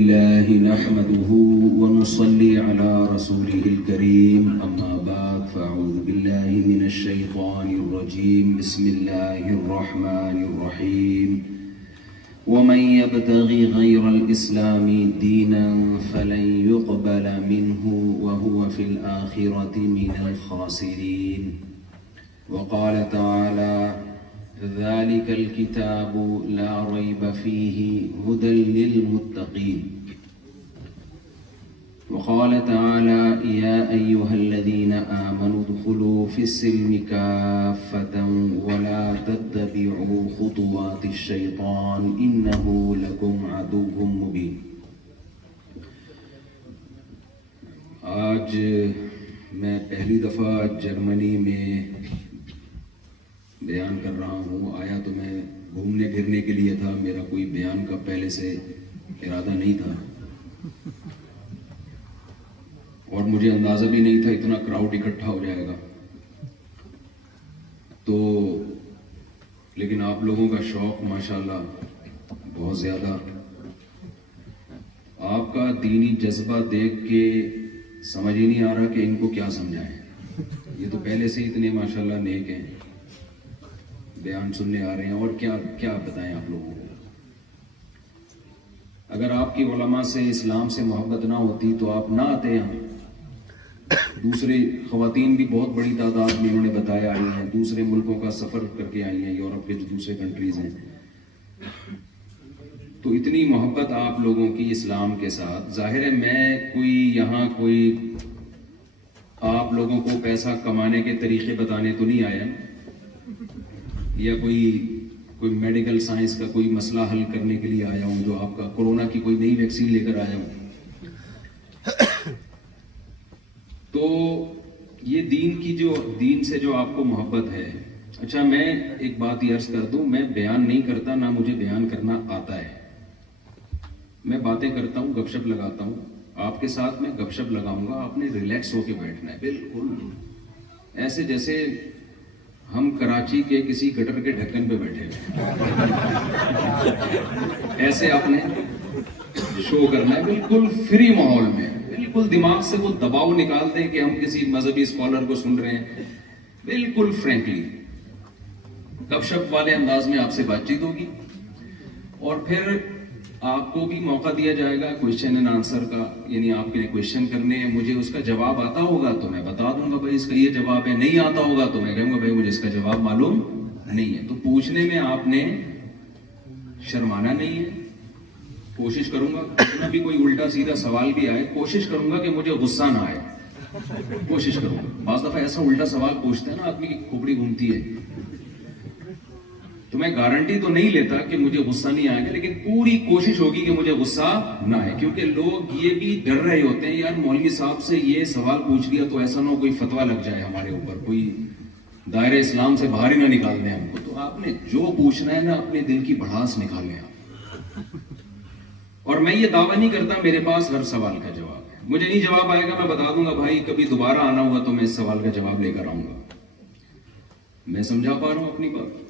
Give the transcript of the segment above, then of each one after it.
الله نحمده ونصلي على رسوله الكريم أما بعد فأعوذ بالله من الشيطان الرجيم بسم الله الرحمن الرحيم ومن يبتغي غير الإسلام دينا فلن يقبل منه وهو في الآخرة من الخاسرين وقال تعالى ذلك الكتاب لا ريب فيه هدى للمتقين وقال تعالى يا أيها الذين آمنوا ادخلوا في السلم كافة ولا تتبعوا خطوات الشيطان إنه لكم عدو مبين. آج میں پہلی دفعہ جرمنی میں بیان کر رہا ہوں. آیا تو میں گھومنے پھرنے کے لیے تھا, میرا کوئی بیان کا پہلے سے ارادہ نہیں تھا اور مجھے اندازہ بھی نہیں تھا اتنا کراؤڈ اکٹھا ہو جائے گا. تو لیکن آپ لوگوں کا شوق ماشاءاللہ بہت زیادہ, آپ کا دینی جذبہ دیکھ کے سمجھ ہی نہیں آ رہا کہ ان کو کیا سمجھائیں. یہ تو پہلے سے اتنے ماشاءاللہ نیک ہیں, بیان سننے آ رہے ہیں, اور کیا بتائیں آپ لوگوں کو. اگر آپ کی علماء سے اسلام سے محبت نہ ہوتی تو آپ نہ آتے یہاں. دوسرے خواتین بھی بہت بڑی تعداد میں انہوں نے بتایا آئی ہیں, دوسرے ملکوں کا سفر کر کے آئی ہیں, یورپ کے جو دوسرے کنٹریز ہیں. تو اتنی محبت آپ لوگوں کی اسلام کے ساتھ. ظاہر ہے میں یہاں کوئی آپ لوگوں کو پیسہ کمانے کے طریقے بتانے تو نہیں آیا, یا کوئی میڈیکل سائنس کا کوئی مسئلہ حل کرنے کے لیے آیا ہوں, جو آپ کا کورونا کی کوئی نئی ویکسین لے کر آیا ہوں. تو یہ دین سے جو آپ کو محبت ہے. اچھا میں ایک بات یہ عرض کر دوں, میں بیان نہیں کرتا, نہ مجھے بیان کرنا آتا ہے. میں باتیں کرتا ہوں, گپ شپ لگاتا ہوں. آپ کے ساتھ میں گپ شپ لگاؤں گا, آپ نے ریلیکس ہو کے بیٹھنا ہے, بالکل ایسے جیسے ہم کراچی کے کسی گٹر کے ڈھکن پہ بیٹھے ہوئے, ایسے آپ نے شو کرنا ہے, بالکل فری ماحول میں. بالکل دماغ سے وہ دباؤ نکال دیں کہ ہم کسی مذہبی اسکالر کو سن رہے ہیں. بالکل فرینکلی گپ شپ والے انداز میں آپ سے بات چیت ہوگی, اور پھر آپ کو بھی موقع دیا جائے گا کوشچن اینڈ آنسر کا. یعنی آپ نے کوشچن کرنے ہیں, مجھے اس کا جواب آتا ہوگا تو میں بتا دوں گا بھائی اس کا یہ جواب ہے, نہیں آتا ہوگا تو میں کہوں گا بھائی مجھے اس کا جواب معلوم نہیں ہے. تو پوچھنے میں آپ نے شرمانا نہیں ہے. کوشش کروں گا اتنا بھی کوئی الٹا سیدھا سوال بھی آئے, کوشش کروں گا کہ مجھے غصہ نہ آئے, کوشش کروں گا. بعض دفعہ ایسا الٹا سوال پوچھتے ہیں نا آدمی کی کھوپڑی گھومتی ہے, تو میں گارنٹی تو نہیں لیتا کہ مجھے غصہ نہیں آئے گا, لیکن پوری کوشش ہوگی کہ مجھے غصہ نہ آئے. کیونکہ لوگ یہ بھی ڈر رہے ہوتے ہیں, یار مولوی صاحب سے یہ سوال پوچھ لیا تو ایسا نہ ہو کوئی فتویٰ لگ جائے ہمارے اوپر, کوئی دائرہ اسلام سے باہر ہی نہ نکال دیں ہم کو. تو آپ نے جو پوچھنا ہے نا اپنے دل کی بھڑاس نکال لیں آپ. اور میں یہ دعویٰ نہیں کرتا میرے پاس ہر سوال کا جواب ہے. مجھے نہیں جواب آئے گا میں بتا دوں گا بھائی کبھی دوبارہ آنا ہوا تو میں اس سوال کا جواب لے کر آؤں گا. میں سمجھا پا رہا ہوں اپنی بات.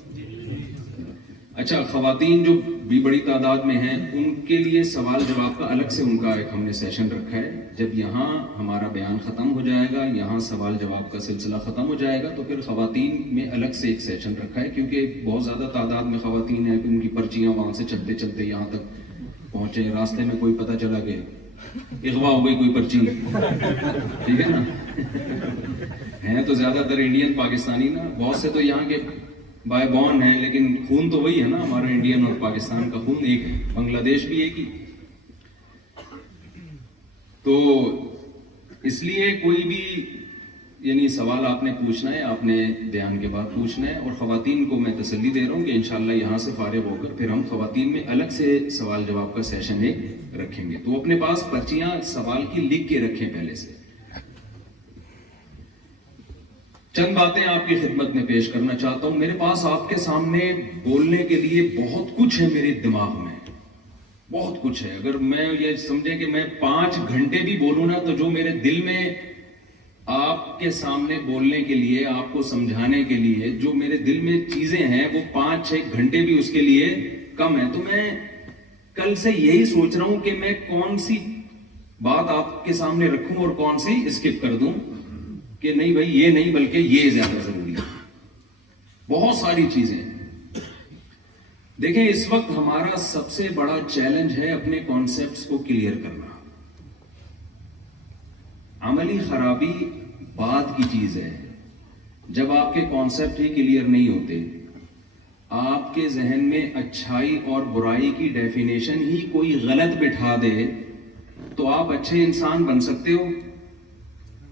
اچھا, خواتین جو بھی بڑی تعداد میں ہیں ان کے لیے سوال جواب کا الگ سے ان کا ایک ہم نے سیشن رکھا ہے. جب یہاں ہمارا بیان ختم ہو جائے گا, یہاں سوال جواب کا سلسلہ ختم ہو جائے گا, تو پھر خواتین میں الگ سے ایک سیشن رکھا ہے. کیونکہ بہت زیادہ تعداد میں خواتین ہیں, ان کی پرچیاں وہاں سے چلتے چلتے یہاں تک پہنچے, راستے میں کوئی پتہ چلا کہ اغوا ہو گئی کوئی پرچی, ٹھیک ہے نا. ہیں تو زیادہ تر انڈین پاکستانی نا, بہت سے تو یہاں کے بائی بورن ہیں, لیکن خون تو وہی ہے نا, ہمارا انڈین اور پاکستان کا خون ایک ہے, بنگلہ دیش بھی ایک ہی. تو اس لیے کوئی بھی یعنی سوال آپ نے پوچھنا ہے, آپ نے بیان کے بعد پوچھنا ہے. اور خواتین کو میں تسلی دے رہا ہوں کہ انشاءاللہ یہاں سے فارغ ہو کر پھر ہم خواتین میں الگ سے سوال جواب کا سیشن ایک رکھیں گے. تو اپنے پاس پرچیاں سوال کی لکھ کے رکھیں پہلے سے. چند باتیں آپ کی خدمت میں پیش کرنا چاہتا ہوں. میرے پاس آپ کے سامنے بولنے کے لیے بہت کچھ ہے, میرے دماغ میں بہت کچھ ہے. اگر میں یہ سمجھیں کہ میں 5 گھنٹے بھی بولوں نا, تو جو میرے دل میں آپ کے سامنے بولنے کے لیے, آپ کو سمجھانے کے لیے جو میرے دل میں چیزیں ہیں, وہ 5-6 گھنٹے بھی اس کے لیے کم ہے. تو میں کل سے یہی سوچ رہا ہوں کہ میں کون سی بات آپ کے سامنے رکھوں اور کون سی اسکپ کر دوں, کہ نہیں بھائی یہ نہیں بلکہ یہ زیادہ ضروری ہے. بہت ساری چیزیں. دیکھیں اس وقت ہمارا سب سے بڑا چیلنج ہے اپنے کانسیپٹس کو کلیئر کرنا. عملی خرابی بعد کی چیز ہے. جب آپ کے کانسیپٹ ہی کلیئر نہیں ہوتے, آپ کے ذہن میں اچھائی اور برائی کی ڈیفینیشن ہی کوئی غلط بٹھا دے تو آپ اچھے انسان بن سکتے ہو.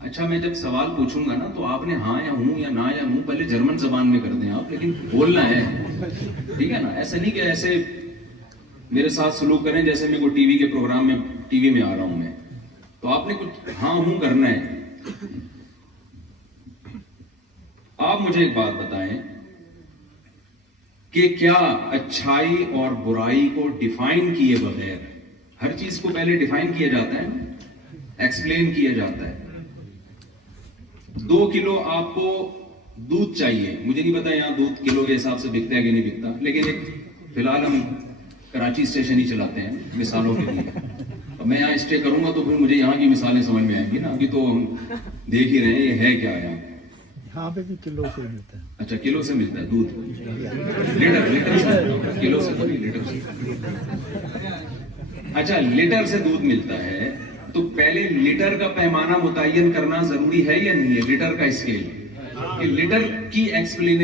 اچھا میں جب سوال پوچھوں گا نا تو آپ نے ہاں یا ہوں یا نہ یا ہوں پہلے جرمن زبان میں کر دیں آپ, لیکن بولنا ہے, ٹھیک ہے نا. ایسا نہیں کہ ایسے میرے ساتھ سلوک کریں جیسے میں کوئی ٹی وی کے پروگرام میں ٹی وی میں آ رہا ہوں میں, تو آپ نے کچھ ہاں ہوں کرنا ہے. آپ مجھے ایک بات بتائیں کہ کیا اچھائی اور برائی کو ڈیفائن کیے بغیر, ہر چیز کو پہلے ڈیفائن کیا جاتا ہے, ایکسپلین کیا جاتا ہے. 2 کلو آپ کو دودھ چاہیے, مجھے نہیں پتا یہاں دودھ کلو کے حساب سے بکتا ہے کہ نہیں بکتا, لیکن ایک فی الحال ہم کراچی اسٹیشن ہی چلاتے ہیں مثالوں کے لیے. اب میں یہاں اسٹے کروں گا تو پھر مجھے یہاں کی مثالیں سمجھ میں آئیں گی نا. ابھی تو ہم دیکھ ہی رہے ہیں یہ ہے کیا یہاں پہ بھی کلو سے ملتا ہے. اچھا کلو سے ملتا ہے دودھ, لیٹر سے, کلو سے تو نہیں, لیٹر سے. اچھا لیٹر سے دودھ ملتا ہے تو پہلے لیٹر کا پیمانہ متعین کرنا ضروری ہے یا نہیں ہے, لیٹر کا اسکیل, کہ لیٹر کی ایکسپلین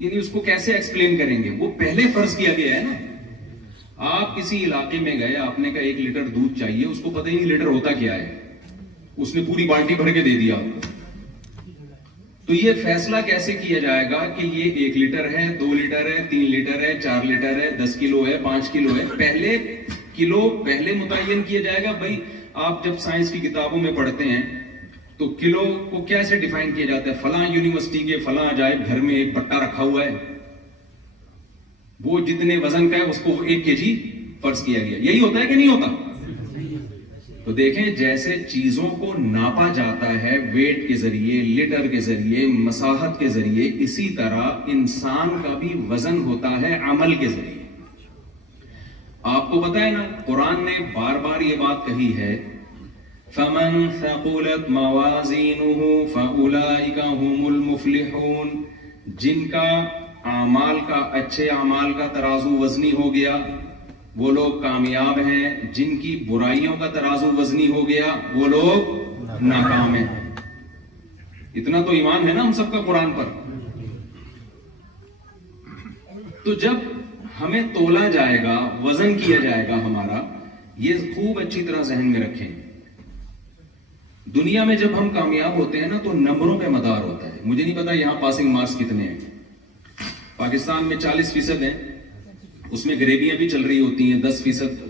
یعنی اس کو کیسے ایکسپلین کریں گے, وہ پہلے فرض کیا گیا ہے نا. آپ کسی علاقے میں گئے, آپ نے کہا 1 لیٹر دودھ چاہیے, اس کو پتہ ہی نہیں لیٹر ہوتا کیا ہے, اس نے پوری بالٹی بھر کے دے دیا. تو یہ فیصلہ کیسے کیا جائے گا کہ یہ 1 لیٹر ہے, 2 لیٹر ہے, 3 لیٹر ہے, 4 لیٹر ہے, 10 کلو ہے, 5 کلو ہے. پہلے کلو پہلے متعین کیا جائے گا. بھائی آپ جب سائنس کی کتابوں میں پڑھتے ہیں تو کلو کو کیسے ڈیفائن کیا جاتا ہے, فلاں یونیورسٹی کے فلاں عجائب گھر میں ایک بٹا رکھا ہوا ہے, وہ جتنے وزن کا ہے اس کو 1 kg فرض کیا گیا. یہی ہوتا ہے کہ نہیں ہوتا؟ تو دیکھیں جیسے چیزوں کو ناپا جاتا ہے ویٹ کے ذریعے, لیٹر کے ذریعے, مساحت کے ذریعے, اسی طرح انسان کا بھی وزن ہوتا ہے عمل کے ذریعے. آپ کو پتا ہے نا قرآن نے بار بار یہ بات کہی ہے, فَمَنْ ثَقُلَتْ مَوَازِينُهُ فَأُولَئِكَ هُمُ الْمُفْلِحُونَ. جن کا اعمال کا, اچھے اعمال کا ترازو وزنی ہو گیا وہ لوگ کامیاب ہیں, جن کی برائیوں کا ترازو وزنی ہو گیا وہ لوگ ناکام ہیں. اتنا تو ایمان ہے نا ہم سب کا قرآن پر. تو جب ہمیں تولا جائے گا, وزن کیا جائے گا ہمارا, یہ خوب اچھی طرح ذہن میں رکھیں. دنیا میں جب ہم کامیاب ہوتے ہیں نا تو نمبروں پہ مدار ہوتا ہے. مجھے نہیں پتا یہاں پاسنگ مارکس کتنے ہیں. پاکستان میں 40% ہیں, اس میں غریبیاں بھی چل رہی ہوتی ہیں.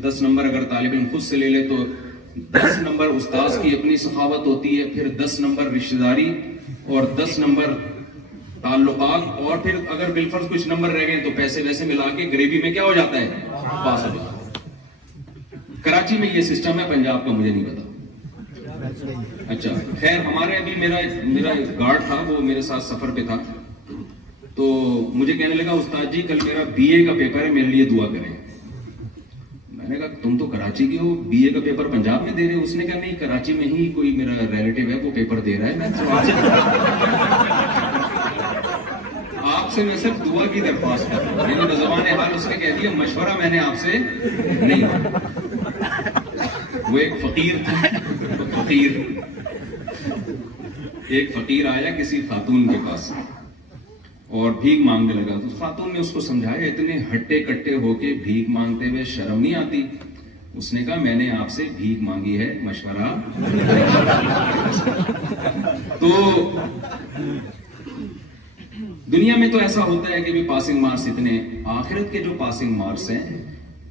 10 نمبر اگر طالب علم خود سے لے لے تو 10 نمبر استاذ کی اپنی سخاوت ہوتی ہے, پھر 10 نمبر رشتہ داری اور 10 نمبر تعلقات, اور پھر اگر بالفرض کچھ نمبر رہ گئے تو پیسے ویسے ملا کے غریبی میں کیا ہو جاتا ہے, پاس ہو جاتا ہے. کراچی میں یہ سسٹم ہے, پنجاب کا مجھے نہیں پتا. اچھا خیر, ہمارے ابھی میرا گارڈ تھا, وہ میرے ساتھ سفر پہ تھا, تو مجھے کہنے لگا استاد جی کل میرا BA کا پیپر ہے, میرے لیے دعا کریں. میں نے کہا تم تو کراچی کے ہو, BA کا پیپر پنجاب میں دے رہے ہو؟ اس نے کہا نہیں, کراچی میں ہی کوئی میرا ریلیٹیو ہے وہ پیپر دے رہا ہے, آپ سے میں صرف دعا کی درخواست کر رہا ہوں. یعنی بزبان حال اس نے کہہ دیا مشورہ میں نے آپ سے نہیں. وہ ایک فقیر تھا, ایک فقیر آیا کسی خاتون کے پاس اور بھیک مانگنے لگا. تو خاتون نے اس کو سمجھایا اتنے ہٹے کٹے ہو کے بھیک مانگتے ہوئے شرم نہیں آتی؟ اس نے کہا میں نے آپ سے بھیک مانگی ہے, مشورہ. تو دنیا میں تو ایسا ہوتا ہے کہ بھی پاسنگ مارکس اتنے, آخرت کے جو پاسنگ مارکس ہیں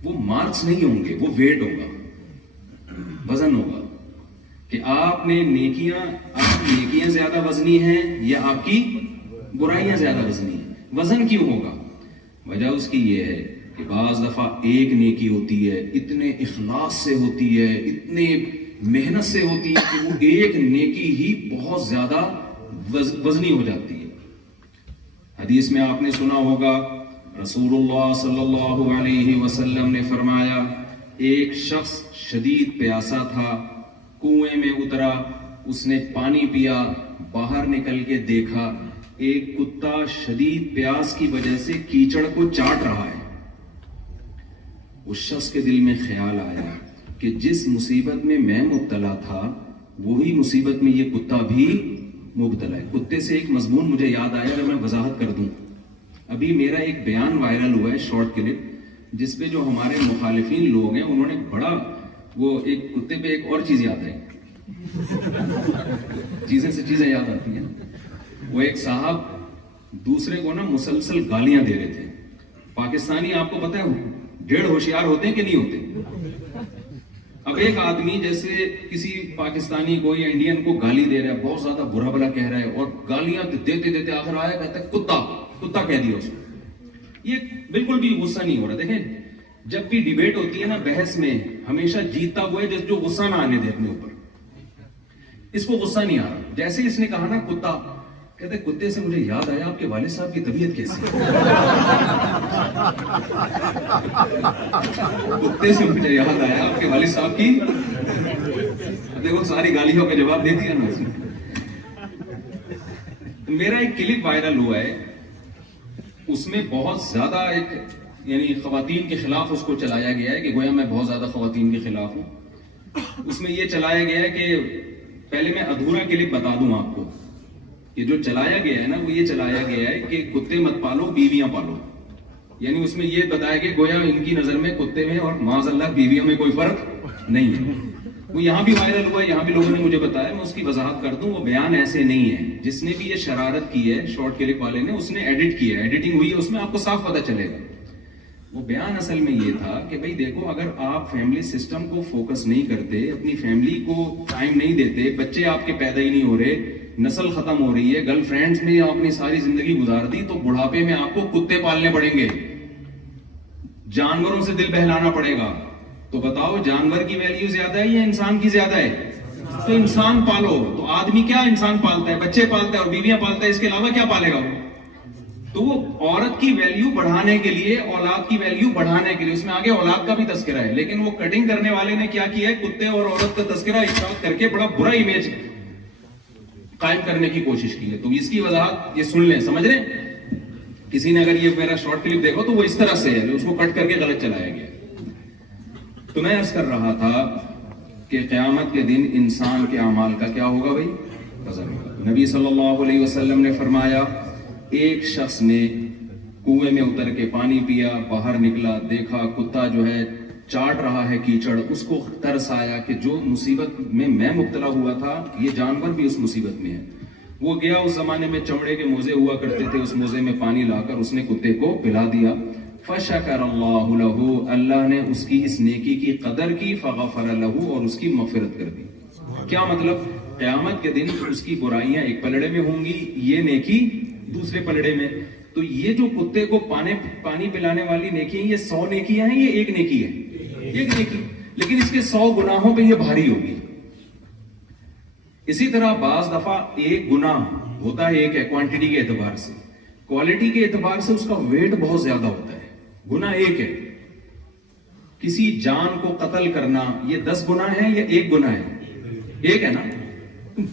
وہ مارکس نہیں ہوں گے, وہ ویٹ ہوگا, وزن ہوگا, کہ آپ نے نیکیاں زیادہ وزنی ہیں یا آپ کی برائیاں زیادہ وزنی ہیں. وزن کیوں ہوگا؟ وجہ اس کی یہ ہے کہ بعض دفعہ ایک نیکی ہوتی ہے, اتنے اخلاص سے ہوتی ہے, اتنے محنت سے ہوتی ہے کہ وہ ایک نیکی ہی بہت زیادہ وزنی ہو جاتی ہے. حدیث میں آپ نے سنا ہوگا رسول اللہ صلی اللہ علیہ وسلم نے فرمایا ایک شخص شدید پیاسا تھا، کنویں میں اترا، اس نے پانی پیا، باہر نکل کے دیکھا ایک کتا شدید پیاس کی وجہ سے کیچڑ کو چاٹ رہا ہے۔ اس شخص کے دل میں خیال آیا کہ جس مصیبت میں میں مبتلا تھا وہی مصیبت میں یہ کتا بھی مبتلا ہے۔ کتے سے ایک مضمون مجھے یاد آیا، اگر میں وضاحت کر دوں۔ ابھی میرا ایک بیان وائرل ہوا ہے، شارٹ کلپ، جس پہ جو ہمارے مخالفین لوگ ہیں انہوں نے بڑا وہ ایک کتے پہ ایک اور چیز یاد آئی، چیزیں سے چیزیں یاد آتی ہیں۔ وہ ایک صاحب دوسرے کو نا مسلسل گالیاں دے رہے تھے۔ پاکستانی آپ کو پتہ ہے ڈیڑھ ہوشیار ہوتے ہیں کہ نہیں ہوتے؟ اب ایک آدمی جیسے کسی پاکستانی کو یا انڈین کو گالی دے رہا ہے، بہت زیادہ برا بلا کہہ رہا ہے، اور گالیاں دیتے دیتے آخر آیا کہتا ہے کتا کتا کہہ دیا اس کو۔ یہ بالکل بھی غصہ نہیں ہو رہا۔ دیکھیں جب بھی ڈیبیٹ ہوتی ہے نا، بحث میں ہمیشہ جیتتا وہ ہے جو غصہ نہ آنے دے اپنے اوپر۔ اس کو غصہ نہیں آ رہا۔ جیسے اس نے کہا نا کتا، کہتے کتے سے مجھے یاد آیا آپ کے والد صاحب کی طبیعت کیسی ہے۔ کتے سے مجھے یاد آیا آپ کے والد صاحب کی، دیکھو ساری گالیوں کا جواب دے دیا نا اس نے۔ میرا ایک کلپ وائرل ہوا ہے، اس میں بہت زیادہ ایک یعنی خواتین کے خلاف اس کو چلایا گیا ہے کہ گویا میں بہت زیادہ خواتین کے خلاف ہوں۔ اس میں یہ چلایا گیا ہے کہ پہلے میں ادھورا کلپ بتا دوں آپ کو کہ جو چلایا گیا ہے نا وہ یہ چلایا گیا ہے کہ کتے مت پالو بیویاں پالو، یعنی اس میں یہ بتایا کہ گویا ان کی نظر میں کتے میں اور معاذ اللہ بیویوں میں کوئی فرق نہیں ہے۔ وہ یہاں بھی وائرل ہوا ہے، یہاں بھی لوگوں نے مجھے بتایا، میں اس کی وضاحت کر دوں۔ وہ بیان ایسے نہیں ہے، جس نے بھی یہ شرارت کی ہے شارٹ کلپ والے نے، اس نے ایڈٹ کیا ہے، ایڈیٹنگ ہوئی ہے اس میں، آپ کو صاف پتہ چلے گا۔ وہ بیان اصل میں یہ تھا کہ بھئی دیکھو اگر آپ فیملی سسٹم کو فوکس نہیں کرتے، اپنی فیملی کو ٹائم نہیں دیتے، بچے آپ کے پیدا ہی نہیں ہو رہے، نسل ختم ہو رہی ہے، گرل فرینڈز میں آپ نے ساری زندگی گزار دی، تو بڑھاپے میں آپ کو کتے پالنے پڑیں گے، جانوروں سے دل بہلانا پڑے گا۔ تو بتاؤ جانور کی ویلیو زیادہ ہے یا انسان کی زیادہ ہے؟ تو انسان پالو۔ تو آدمی کیا انسان پالتا ہے، بچے پالتا ہے اور بیویاں پالتا ہے، اس کے علاوہ کیا پالے گا وہ؟ تو وہ عورت کی ویلیو بڑھانے کے لیے، اولاد کی ویلیو بڑھانے کے لیے، اس میں آگے اولاد کا بھی تذکرہ ہے، لیکن وہ کٹنگ کرنے والے نے کیا کیا ہے، کتے اور عورت کا تذکرہ ایک ساتھ کر کے بڑا برا امیج قائم کرنے کی کوشش کی ہے۔ تو اس کی وضاحت یہ سن لیں، سمجھ رہے ہیں؟ کسی نے اگر یہ میرا شارٹ کلپ دیکھو تو وہ اس طرح سے ہے، اس کو کٹ کر کے غلط چلایا گیا۔ تو میں عرض کر رہا تھا کہ قیامت کے دن انسان کے اعمال کا کیا ہوگا بھائی؟ وزن ہوگا۔ نبی صلی اللہ علیہ وسلم نے فرمایا ایک شخص نے کنویں میں اتر کے پانی پیا، باہر نکلا، دیکھا کتا جو ہے چاٹ رہا ہے کیچڑ، اس کو ترس آیا کہ جو مصیبت میں مبتلا ہوا تھا یہ جانور بھی اس مصیبت میں ہے۔ وہ گیا، اس زمانے میں چمڑے کے موزے ہوا کرتے تھے، اس موزے میں پانی لا کر اس نے کتے کو پلا دیا۔ فشکر اللہ لہ، اللہ نے اس کی اس نیکی کی قدر کی، فغفر لہ، اور اس کی مغفرت کر دی۔ کیا مطلب؟ قیامت کے دن اس کی برائیاں ایک پلڑے میں ہوں گی، یہ نیکی دوسرے پلڑے میں۔ تو یہ جو کتے کو پانی پلانے والی نیکی ہیں، یہ 100 نیکیاں ہیں، یہ ایک نیکی ہے، ایک نیکی، لیکن اس کے 100 گناہوں پہ یہ بھاری ہوگی۔ اسی طرح بعض دفعہ ایک گناہ ہوتا ہے ایک ہے کوانٹٹی کے اعتبار سے، کوالٹی کے اعتبار سے اس کا ویٹ بہت زیادہ ہوتا ہے۔ گناہ ایک ہے، کسی جان کو قتل کرنا، یہ 10 گناہ ہے یا ایک گناہ ہے؟ ایک ہے نا،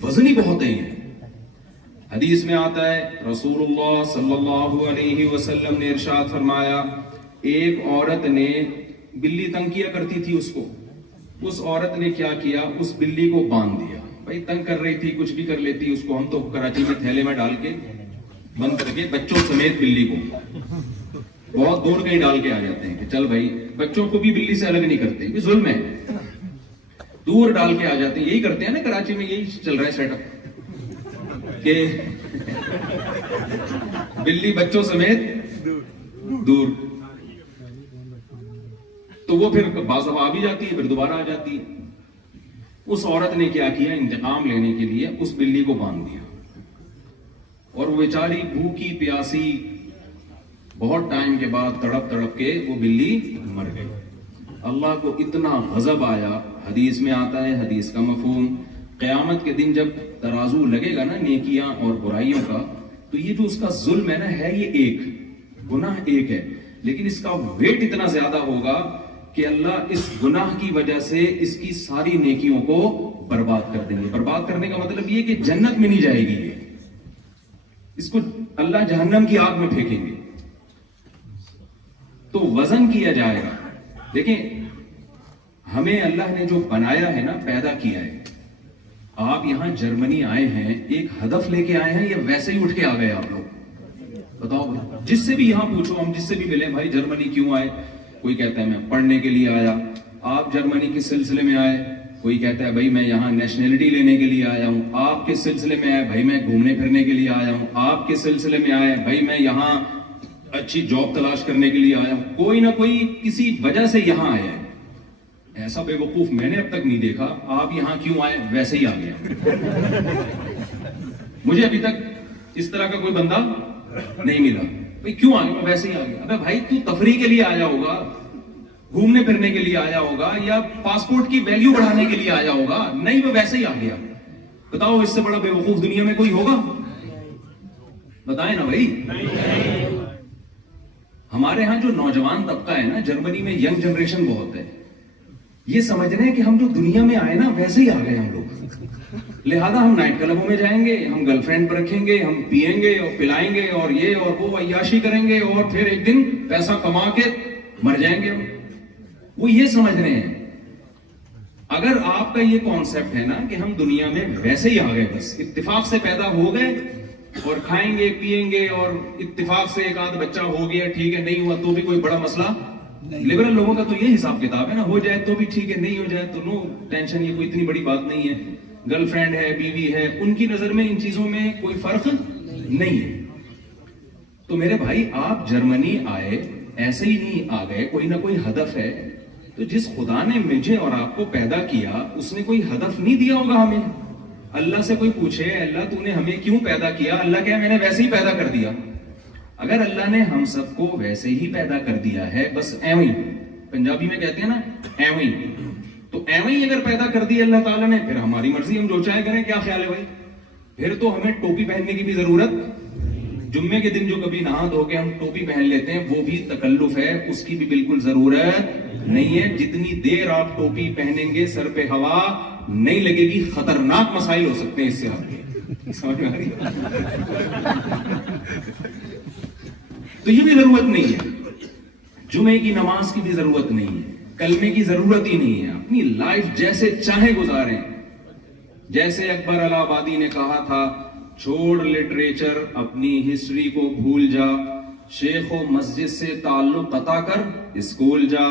وزن ہی بہت ہے یہ۔ حدیث میں آتا ہے رسول اللہ صلی اللہ علیہ وسلم نے ارشاد فرمایا ایک عورت نے بلی تنگ کیا کرتی تھی اس کو، اس عورت نے کیا کیا، اس بلی کو باندھ دیا۔ بھائی تنگ کر رہی تھی، کچھ بھی کر لیتی، اس کو ہم تو کراچی میں تھیلے میں ڈال کے بند کر کے بچوں سمیت بلی کو بہت دور کہیں ڈال کے آ جاتے ہیں کہ چل بھائی، بچوں کو بھی بلی سے الگ نہیں کرتے، یہ ظلم ہے، دور ڈال کے آ جاتے ہیں۔ یہی کرتے ہیں نا کراچی میں، یہی چل رہا ہے سیٹ اپ کہ بلی بچوں سمیت دور۔ تو وہ پھر بعض دفعہ آ بھی جاتی ہے، پھر دوبارہ آ جاتی ہے۔ اس عورت نے کیا کیا، انتقام لینے کے لیے اس بلی کو باندھ دیا، اور وہ بیچاری بھوکی پیاسی بہت ٹائم کے بعد تڑپ تڑپ کے وہ بلی مر گئی۔ اللہ کو اتنا غضب آیا، حدیث میں آتا ہے، حدیث کا مفہوم، قیامت کے دن جب ترازو لگے گا نا نیکیاں اور برائیوں کا، تو یہ جو اس کا ظلم ہے نا، ہے یہ ایک گناہ ایک ہے، لیکن اس کا ویٹ اتنا زیادہ ہوگا کہ اللہ اس گناہ کی وجہ سے اس کی ساری نیکیوں کو برباد کر دیں گے. برباد کرنے کا مطلب یہ کہ جنت میں نہیں جائے گی، اس کو اللہ جہنم کی آگ میں پھینکیں گے. تو وزن کیا جائے گا. دیکھیں ہمیں اللہ نے جو بنایا ہے نا، پیدا کیا ہے. آپ یہاں جرمنی آئے ہیں ایک ہدف لے کے آئے ہیں یا ویسے ہی اٹھ کے آ گئے آپ لوگ؟ بتاؤ. جس سے بھی یہاں پوچھو، ہم جس سے بھی ملے، بھائی جرمنی کیوں آئے؟ کوئی کہتا ہے میں پڑھنے کے لیے آیا. آپ جرمنی کس سلسلے میں آئے؟ کوئی کہتا ہے بھائی میں یہاں نیشنلٹی لینے کے لیے آیا ہوں. آپ کس سلسلے میں آئے؟ بھائی میں گھومنے پھرنے کے لیے آیا ہوں. آپ کس سلسلے میں آئے؟ بھائی میں یہاں اچھی جاب تلاش کرنے کے لیے آیا ہوں. کوئی نہ کوئی کسی وجہ سے یہاں آیا ہے. ایسا بے وقوف میں نے اب تک نہیں دیکھا آپ یہاں کیوں آئے ویسے ہی آ گیا. مجھے ابھی تک اس طرح کا کوئی بندہ نہیں ملا. بھائی کیوں آ گیا؟ ویسے ہی آ گیا. ابے بھائی تو تفریح کے لیے آیا ہوگا، گھومنے پھرنے کے لیے آیا ہوگا، یا پاسپورٹ کی ویلیو بڑھانے کے لیے آیا ہوگا. نہیں، وہ ویسے ہی آ گیا. بتاؤ اس سے بڑا بے وقوف دنیا میں کوئی ہوگا؟ بتائیں نا بھائی. ہمارے ہاں جو نوجوان طبقہ ہے نا، جرمنی میں ینگ جنریشن بہت ہے. یہ سمجھ رہے ہیں کہ ہم جو دنیا میں آئے نا ویسے ہی آ گئے ہم لوگ. لہذا ہم نائٹ کلبوں میں جائیں گے، ہم گرل فرینڈ پر رکھیں گے، ہم پیئیں گے اور پلائیں گے اور یہ اور وہ عیاشی کریں گے، اور پھر ایک دن پیسہ کما کے مر جائیں گے. وہ یہ سمجھ رہے ہیں. اگر آپ کا یہ کانسیپٹ ہے نا کہ ہم دنیا میں ویسے ہی آ گئے، بس اتفاق سے پیدا ہو گئے اور کھائیں گے پیئیں گے اور اتفاق سے ایک آدھ بچہ ہو گیا، ٹھیک ہے، نہیں ہوا تو بھی کوئی بڑا مسئلہ. لبرل لوگوں کا تو یہ حساب کتاب ہے نا، ہو جائے تو بھی ٹھیک ہے، نہیں ہو جائے تو نو ٹینشن، یہ کوئی اتنی بڑی بات نہیں ہے. گرل فرینڈ ہے، بیوی ہے، ان کی نظر میں ان چیزوں میں کوئی فرق نہیں ہے. تو میرے بھائی آپ جرمنی آئے ایسے ہی نہیں آ گئے، کوئی نہ کوئی ہدف ہے. تو جس خدا نے مجھے اور آپ کو پیدا کیا اس نے کوئی ہدف نہیں دیا ہوگا ہمیں. اللہ سے کوئی پوچھے اللہ تو نے ہمیں کیوں پیدا کیا؟ اللہ کہے میں نے ویسے ہی پیدا کر دیا. اگر اللہ نے ہم سب کو ویسے ہی پیدا کر دیا ہے، بس ایویں، پنجابی میں کہتے ہیں نا ایویں، تو ایویں اگر پیدا کر دی اللہ تعالیٰ نے، پھر ہماری مرضی، ہم جو چاہے کریں. کیا خیال ہے بھائی؟ پھر تو ہمیں ٹوپی پہننے کی بھی ضرورت، جمعے کے دن جو کبھی نہا دھو کے ہم ٹوپی پہن لیتے ہیں وہ بھی تکلف ہے، اس کی بھی بالکل ضرورت نہیں ہے. جتنی دیر آپ ٹوپی پہنیں گے سر پہ ہوا نہیں لگے گی. خطرناک مسائل ہو سکتے ہیں اس سے آپ کے. سمجھ میں آ رہی؟ تو یہ بھی ضرورت نہیں ہے. جمعے کی نماز کی بھی ضرورت نہیں ہے، کلمے کی ضرورت ہی نہیں ہے. اپنی لائف جیسے چاہے گزاریں. جیسے اکبر الہ آبادی نے کہا تھا، چھوڑ لٹریچر، اپنی ہسٹری کو بھول جا، شیخ و مسجد سے تعلق قطع کر اسکول جا.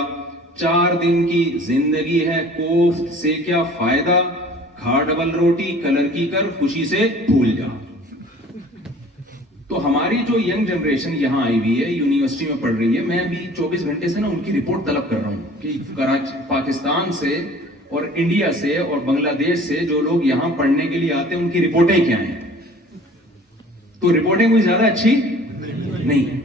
4 دن کی زندگی ہے، کوفت سے کیا فائدہ، کھا ڈبل روٹی کلر کی کر خوشی سے بھول جا. تو ہماری جو ینگ جنریشن یہاں آئی ہوئی ہے، یونیورسٹی میں پڑھ رہی ہے، میں ابھی 24 گھنٹے سے نا ان کی رپورٹ طلب کر رہا ہوں کہ پاکستان سے اور انڈیا سے اور بنگلہ دیش سے جو لوگ یہاں پڑھنے کے لیے آتے ہیں ان کی رپورٹیں کیا ہیں. تو رپورٹیں کوئی زیادہ اچھی نہیں ہے.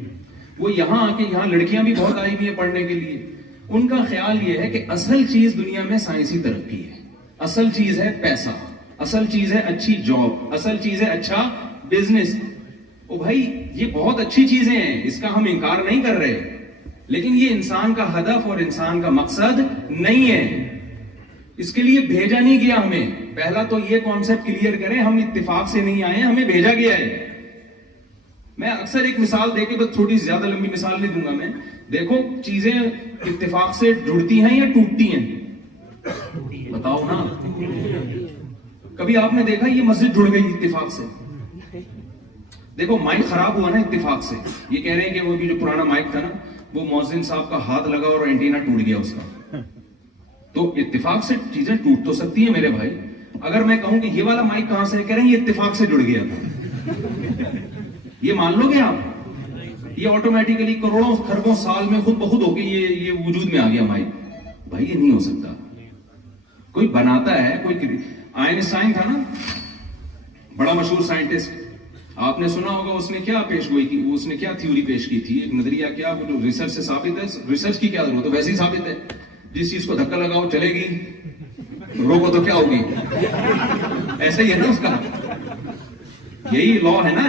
وہ یہاں آ کے، یہاں لڑکیاں بھی بہت آئی ہوئی ہیں پڑھنے کے لیے. ان کا خیال یہ ہے کہ اصل چیز دنیا میں سائنسی ترقی ہے، اصل چیز ہے پیسہ، اصل چیز ہے اچھی جاب، اصل چیز ہے اچھا بزنس. او بھائی یہ بہت اچھی چیزیں ہیں، اس کا ہم انکار نہیں کر رہے، لیکن یہ انسان کا ہدف اور انسان کا مقصد نہیں ہے. اس کے لیے بھیجا نہیں گیا ہمیں. پہلا تو یہ کانسیپٹ کلیئر کریں، ہم اتفاق سے نہیں آئے، ہمیں بھیجا گیا ہے. میں اکثر ایک مثال دے کے، بس تھوڑی زیادہ لمبی مثال نہیں دوں گا میں. دیکھو چیزیں اتفاق سے جڑتی ہیں یا ٹوٹتی ہیں؟ بتاؤ نا. کبھی آپ نے دیکھا یہ مسجد جڑ گئی اتفاق سے؟ دیکھو مائک خراب ہوا نا اتفاق سے. یہ کہہ رہے ہیں کہ وہ بھی جو پرانا مائک تھا نا، وہ مؤذن صاحب کا ہاتھ لگا اور اینٹینا ٹوٹ گیا اس کا. تو اتفاق سے چیزیں ٹوٹ تو سکتی ہیں میرے بھائی. اگر میں کہوں کہ یہ والا مائک کہاں سے، کہہ رہے ہیں یہ اتفاق سے جڑ گیا تھا، یہ مان لو گے آپ؟ یہ آٹومیٹیکلی کروڑوں خربوں سال میں خود بخود ہو کے یہ وجود میں آ گیا مائک. بھائی یہ نہیں ہو سکتا. کوئی بناتا ہے، کوئی. آئنسٹائن تھا نا، بڑا مشہور سائنٹسٹ، آپ نے سنا ہوگا اس نے کیا پیش گوئی کی، اس نے کیا تھیوری پیش کی تھی، ایک نظریہ. کیا جو ریسرچ سے ثابت ہے، ریسرچ کی کیا ضرورت ہے، ویسے ہی ثابت ہے. جس چیز کو دھکا لگاؤ چلے گی، روکو تو کیا ہوگی. ایسا ہی ہے نا اس کا، یہی لا ہے نا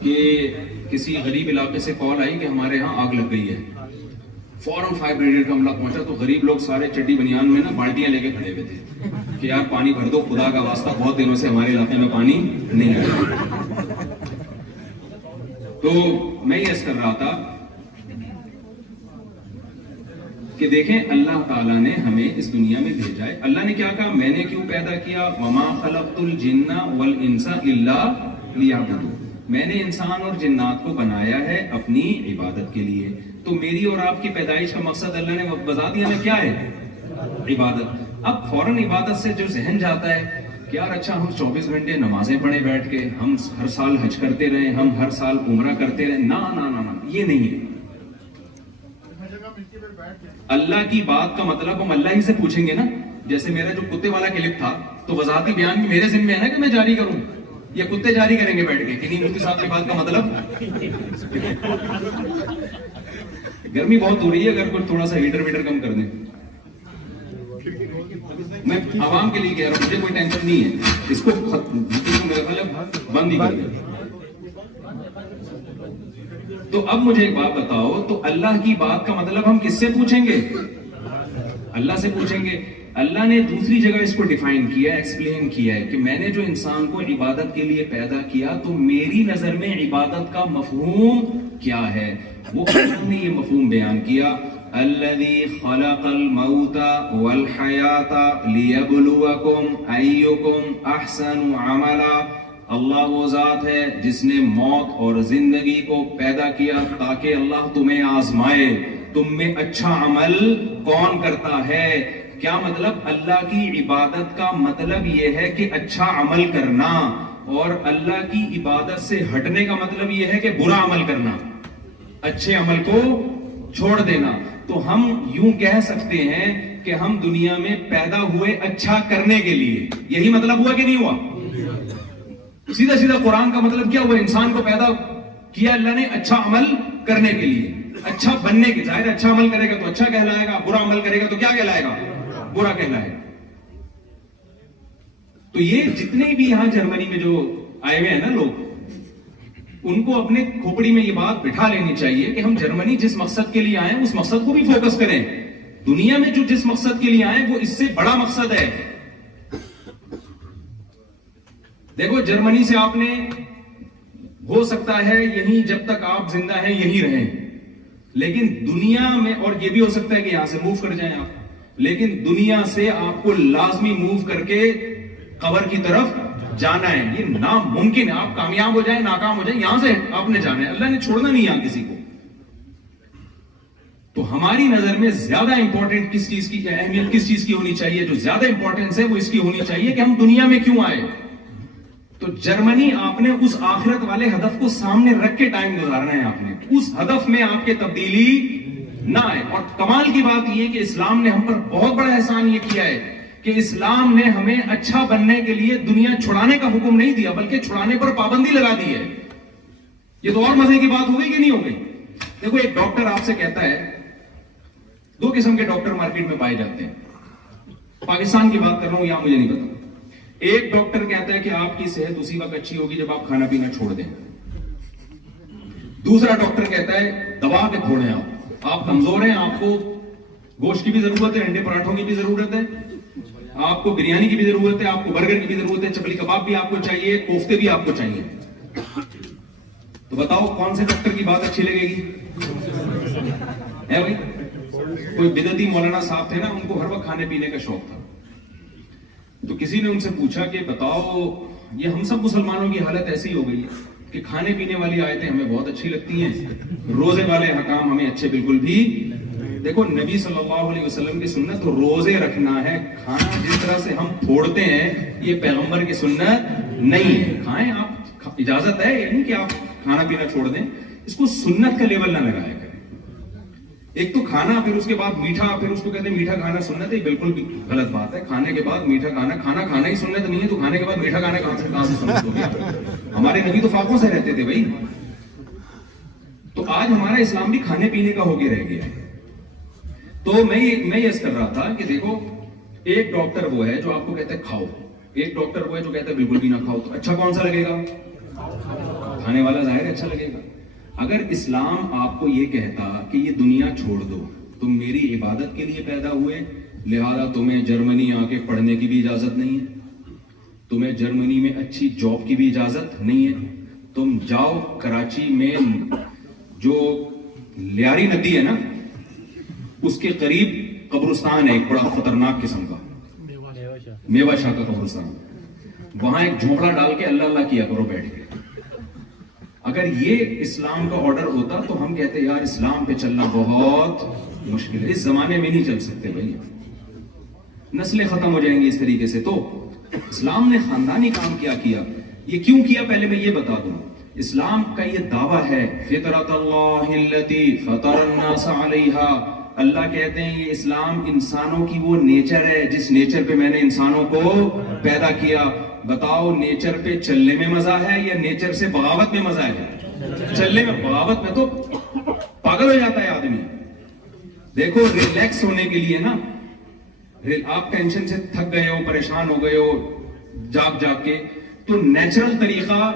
کہ کسی غریب علاقے سے کال آئی کہ ہمارے ہاں آگ لگ گئی ہے. فوراً فائر بریگیڈ کا عملہ پہنچا تو غریب لوگ سارے چڈی بنیان میں نا بالٹیاں لے کے کھڑے ہوئے تھے کہ یار پانی بھر دو، خدا کا واسطہ بہت دنوں سے ہمارے علاقے میں پانی نہیں آیا. تو میں یہ عرض کر رہا تھا کہ دیکھیں اللہ تعالیٰ نے ہمیں اس دنیا میں بھیجا ہے. اللہ نے کیا کہا؟ میں نے کیوں پیدا کیا؟ وما خلقت الجن والانس الا لیعبدون. میں نے انسان اور جنات کو بنایا ہے اپنی عبادت کے لیے. تو میری اور آپ کی پیدائش کا مقصد اللہ نے بتا دیا نا کیا ہے؟ عبادت. اب فوراً عبادت سے جو ذہن جاتا ہے کہ یار اچھا ہم 24 گھنٹے نمازیں پڑھیں بیٹھ کے، ہم ہر سال حج کرتے رہیں، ہم ہر سال عمرہ کرتے رہیں. نا نا نا نا، یہ نہیں ہے. اللہ کی بات کا مطلب ہم اللہ ہی سے پوچھیں گے نا. جیسے میرا جو کتے والا کلپ تھا تو وضاحتی بیان میرے ذمہ ہے نا کہ میں جاری کروں، یا کتے جاری کریں گے بیٹھ کے کہ نہیں مفتی صاحب کی بات کا مطلب. گرمی بہت ہو رہی ہے، اگر کوئی تھوڑا سا ہیٹر ویٹر کم کر دیں. میں عوام کے لیے کہہ رہا ہوں، مجھے کوئی ٹینشن نہیں ہے. اس کو میرا خیال ہے بند ہی کر دیں. تو اب مجھے ایک بات بتاؤ، تو اللہ کی بات کا مطلب ہم کس سے پوچھیں گے؟ اللہ سے پوچھیں گے. اللہ نے دوسری جگہ اس کو ڈیفائن کیا، ایکسپلین کیا ہے کہ میں نے جو انسان کو عبادت کے لیے پیدا کیا تو میری نظر میں عبادت کا مفہوم کیا ہے. وہ اللہ نے یہ مفہوم بیان کیا، الذی خلق الموت والحیات لیبلوکم ایکم احسن عملا. اللہ وہ ذات ہے جس نے موت اور زندگی کو پیدا کیا تاکہ اللہ تمہیں آزمائے تم میں اچھا عمل کون کرتا ہے. کیا مطلب؟ اللہ کی عبادت کا مطلب یہ ہے کہ اچھا عمل کرنا، اور اللہ کی عبادت سے ہٹنے کا مطلب یہ ہے کہ برا عمل کرنا، اچھے عمل کو چھوڑ دینا. تو ہم یوں کہہ سکتے ہیں کہ ہم دنیا میں پیدا ہوئے اچھا کرنے کے لیے. یہی مطلب ہوا کہ نہیں ہوا؟ سیدھا سیدھا قرآن کا مطلب کیا ہوا؟ انسان کو پیدا کیا اللہ نے اچھا عمل کرنے کے لیے، اچھا بننے کے. ظاہر اچھا عمل کرے گا تو اچھا کہلائے گا، برا عمل کرے گا تو کیا کہلائے گا؟ برا کہلائے گا. تو یہ جتنے بھی یہاں جرمنی میں جو آئے ہوئے ہیں نا لوگ، ان کو اپنے کھوپڑی میں یہ بات بٹھا لینی چاہیے کہ ہم جرمنی جس مقصد کے لیے آئے اس مقصد کو بھی فوکس کریں. دنیا میں جو جس مقصد کے لیے آئے وہ اس سے بڑا مقصد ہے. دیکھو جرمنی سے آپ نے ہو سکتا ہے یہیں جب تک آپ زندہ ہیں یہیں رہیں، لیکن دنیا میں، اور یہ بھی ہو سکتا ہے کہ یہاں سے موو کر جائیں آپ، لیکن دنیا سے آپ کو لازمی موو کر کے قبر کی طرف جانا ہے. یہ ناممکن ہے. آپ کامیاب ہو جائیں ناکام ہو جائیں، یہاں سے آپ نے جانا ہے. اللہ نے چھوڑنا نہیں یہاں کسی کو. تو ہماری نظر میں زیادہ امپورٹنٹ کس چیز کی اہمیت کس چیز کی ہونی چاہیے؟ جو زیادہ امپورٹنس ہے وہ اس کی ہونی چاہیے کہ ہم دنیا میں کیوں آئے. تو جرمنی آپ نے اس آخرت والے ہدف کو سامنے رکھ کے ٹائم گزارنا ہے. آپ نے اس ہدف میں آپ کے تبدیلی نہ آئے. اور کمال کی بات یہ کہ اسلام نے ہم پر بہت بڑا احسان یہ کیا ہے کہ اسلام نے ہمیں اچھا بننے کے لیے دنیا چھڑانے کا حکم نہیں دیا، بلکہ چھڑانے پر پابندی لگا دی ہے. یہ تو اور مزے کی بات ہو گئی کہ نہیں ہو گئی؟ دیکھو ایک ڈاکٹر آپ سے کہتا ہے، دو قسم کے ڈاکٹر مارکیٹ میں پائے جاتے ہیں. پاکستان کی بات کر رہا ہوں، یہاں مجھے نہیں پتا. ایک ڈاکٹر کہتا ہے کہ آپ کی صحت اسی وقت اچھی ہوگی جب آپ کھانا پینا چھوڑ دیں. دوسرا ڈاکٹر کہتا ہے دبا کے کھوڑیں، آپ کمزور ہیں، آپ کو گوشت کی بھی ضرورت ہے، انڈے پراٹھوں کی بھی ضرورت ہے، آپ کو بریانی کی بھی ضرورت ہے، آپ کو برگر کی بھی ضرورت ہے، چپلی کباب بھی آپ کو چاہیے، کوفتے بھی آپ کو چاہیے. تو بتاؤ کون سے ڈاکٹر کی بات اچھی لگے گی؟ ہے بھائی؟ کوئی بدعتی مولانا صاحب تھے نا، ان کو ہر وقت کھانے پینے کا شوق تھا. تو کسی نے ان سے پوچھا کہ بتاؤ یہ ہم سب مسلمانوں کی حالت ایسی ہو گئی ہے کہ کھانے پینے والی آیتیں ہمیں بہت اچھی لگتی ہیں، روزے والے حکام ہمیں اچھے بالکل بھی. دیکھو نبی صلی اللہ علیہ وسلم کی سنت تو روزے رکھنا ہے. کھانا جس طرح سے ہم پھوڑتے ہیں یہ پیغمبر کی سنت نہیں ہے. کھائیں آپ، اجازت ہے، یہ نہیں کہ آپ کھانا پینا چھوڑ دیں. اس کو سنت کا لیبل نہ لگایا کریں. ایک تو کھانا، پھر اس کے بعد میٹھا، پھر اس کو کہتے ہیں میٹھا کھانا سنت ہے. بالکل بھی غلط بات ہے. کھانے کے بعد میٹھا کھانا، کھانا کھانا ہی سنت نہیں ہے تو کھانے کے بعد میٹھا کھانا کہاں سے سنت ہو گیا؟ ہمارے نبی تو فاقوں سے رہتے تھے بھائی. تو آج ہمارا اسلام بھی کھانے پینے کا ہو کے رہ گیا ہے. تو میں یہ کر رہا تھا کہ دیکھو ایک ڈاکٹر وہ ہے جو آپ کو کہتا ہے کھاؤ، ایک ڈاکٹر وہ ہے جو کہتا ہے بالکل بھی نہ کھاؤ. تو اچھا کون سا لگے گا؟ کھانے والا ظاہر اچھا لگے گا. اگر اسلام آپ کو یہ کہتا کہ یہ دنیا چھوڑ دو, تم میری عبادت کے لیے پیدا ہوئے, لہذا تمہیں جرمنی آ کے پڑھنے کی بھی اجازت نہیں ہے, تمہیں جرمنی میں اچھی جاب کی بھی اجازت نہیں ہے, تم جاؤ کراچی میں جو لیاری ندی ہے نا اس کے قریب قبرستان ہے ایک بڑا خطرناک قسم کا, میوا شاہ کا قبرستان, وہاں ایک جھونپڑا ڈال کے اللہ اللہ کیا کرو بیٹھ کے. اگر یہ اسلام کا آرڈر ہوتا تو ہم کہتے یار اسلام پہ چلنا بہت مشکل ہے, اس زمانے میں نہیں چل سکتے بھائی, نسلیں ختم ہو جائیں گی اس طریقے سے. تو اسلام نے خاندانی کام کیا. یہ کیوں کیا پہلے میں یہ بتا دوں. اسلام کا یہ دعویٰ ہے فطرت اللہ التی فطر الناس علیہا, اللہ کہتے ہیں یہ اسلام انسانوں کی وہ نیچر ہے جس نیچر پہ میں نے انسانوں کو پیدا کیا. بتاؤ نیچر پہ چلنے میں مزہ ہے یا نیچر سے بغاوت میں مزہ ہے؟ چلنے میں, بغاوت میں تو پاگل ہو جاتا ہے آدمی. دیکھو ریلیکس ہونے کے لیے نا, آپ ٹینشن سے تھک گئے ہو, پریشان ہو گئے ہو جاگ کے, تو نیچرل طریقہ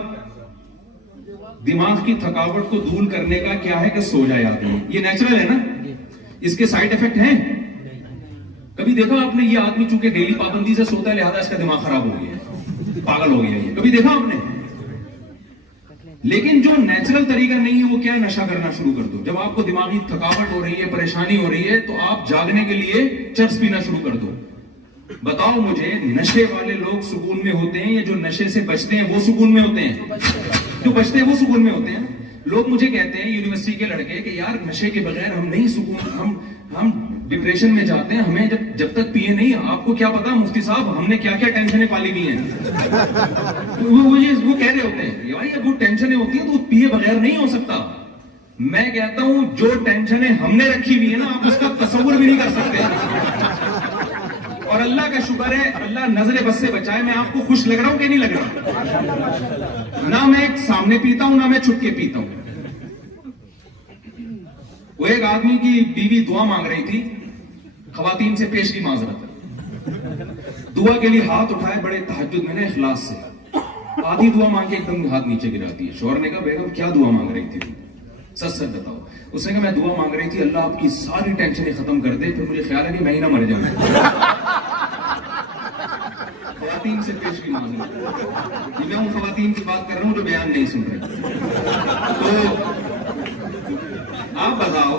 دماغ کی تھکاوٹ کو دور کرنے کا کیا ہے کہ سو جائے آدمی. یہ نیچرل ہے نا, اس کے سائیڈ ایفیکٹ ہیں. کبھی دیکھا آپ نے یہ آدمی چونکہ ڈیلی پابندی سے سوتا ہے لہذا اس کا دماغ خراب ہو گیا ہے, پاگل ہو گیا ہے, کبھی دیکھا آپ نے؟ لیکن جو نیچرل طریقہ نہیں ہے وہ کیا ہے, نشہ کرنا شروع کر دو. جب آپ کو دماغی تھکاوٹ ہو رہی ہے, پریشانی ہو رہی ہے, تو آپ جاگنے کے لیے چرس پینا شروع کر دو. بتاؤ مجھے نشے والے لوگ سکون میں ہوتے ہیں یا جو نشے سے بچتے ہیں وہ سکون میں ہوتے ہیں؟ جو بچتے ہیں وہ سکون میں ہوتے ہیں. لوگ مجھے کہتے ہیں یونیورسٹی کے لڑکے کہ یار نشے کے بغیر ہم نہیں سکون, ہم ڈپریشن میں جاتے ہیں, ہمیں جب تک پیے نہیں. آپ کو کیا پتا مفتی صاحب ہم نے کیا کیا ٹینشنیں پالی ہوئی ہیں. وہ کہہ رہے ہوتے ہیں بھائی اب وہ ٹینشنیں ہوتی ہیں تو پیے بغیر نہیں ہو سکتا. میں کہتا ہوں جو ٹینشنیں ہم نے رکھی ہوئی ہے نا آپ اس کا تصور بھی نہیں کر سکتے. اور اللہ کا شکر ہے اللہ نظر بس سے بچائے. میں آپ کو خوش لگ رہا ہوں کہ نہیں لگ رہا؟ نہ میں سامنے پیتا ہوں نہ میں چھپ کے پیتا ہوں. وہ ایک آدمی کی بیوی دعا مانگ رہی تھی, خواتین سے پیش کی معذرت, دعا کے لیے ہاتھ اٹھائے بڑے تہجد میں نے اخلاص سے, آدھی دعا مانگ کے ایک دم ہاتھ نیچے گرا دی. شوہر نے کہا بیگم کیا دعا مانگ رہی تھی؟ سچ سچ بتاؤ. اس نے کہا میں دعا مانگ رہی تھی اللہ آپ کی ساری ٹینشنیں ختم کر دے, پھر مجھے خیال ہے کہ میں ہی نہ مر جاؤں. خواتین سے پیش کی معذرت, میں ان خواتین کی بات کر رہا ہوں جو بیان نہیں سن رہے. تو آپ بتاؤ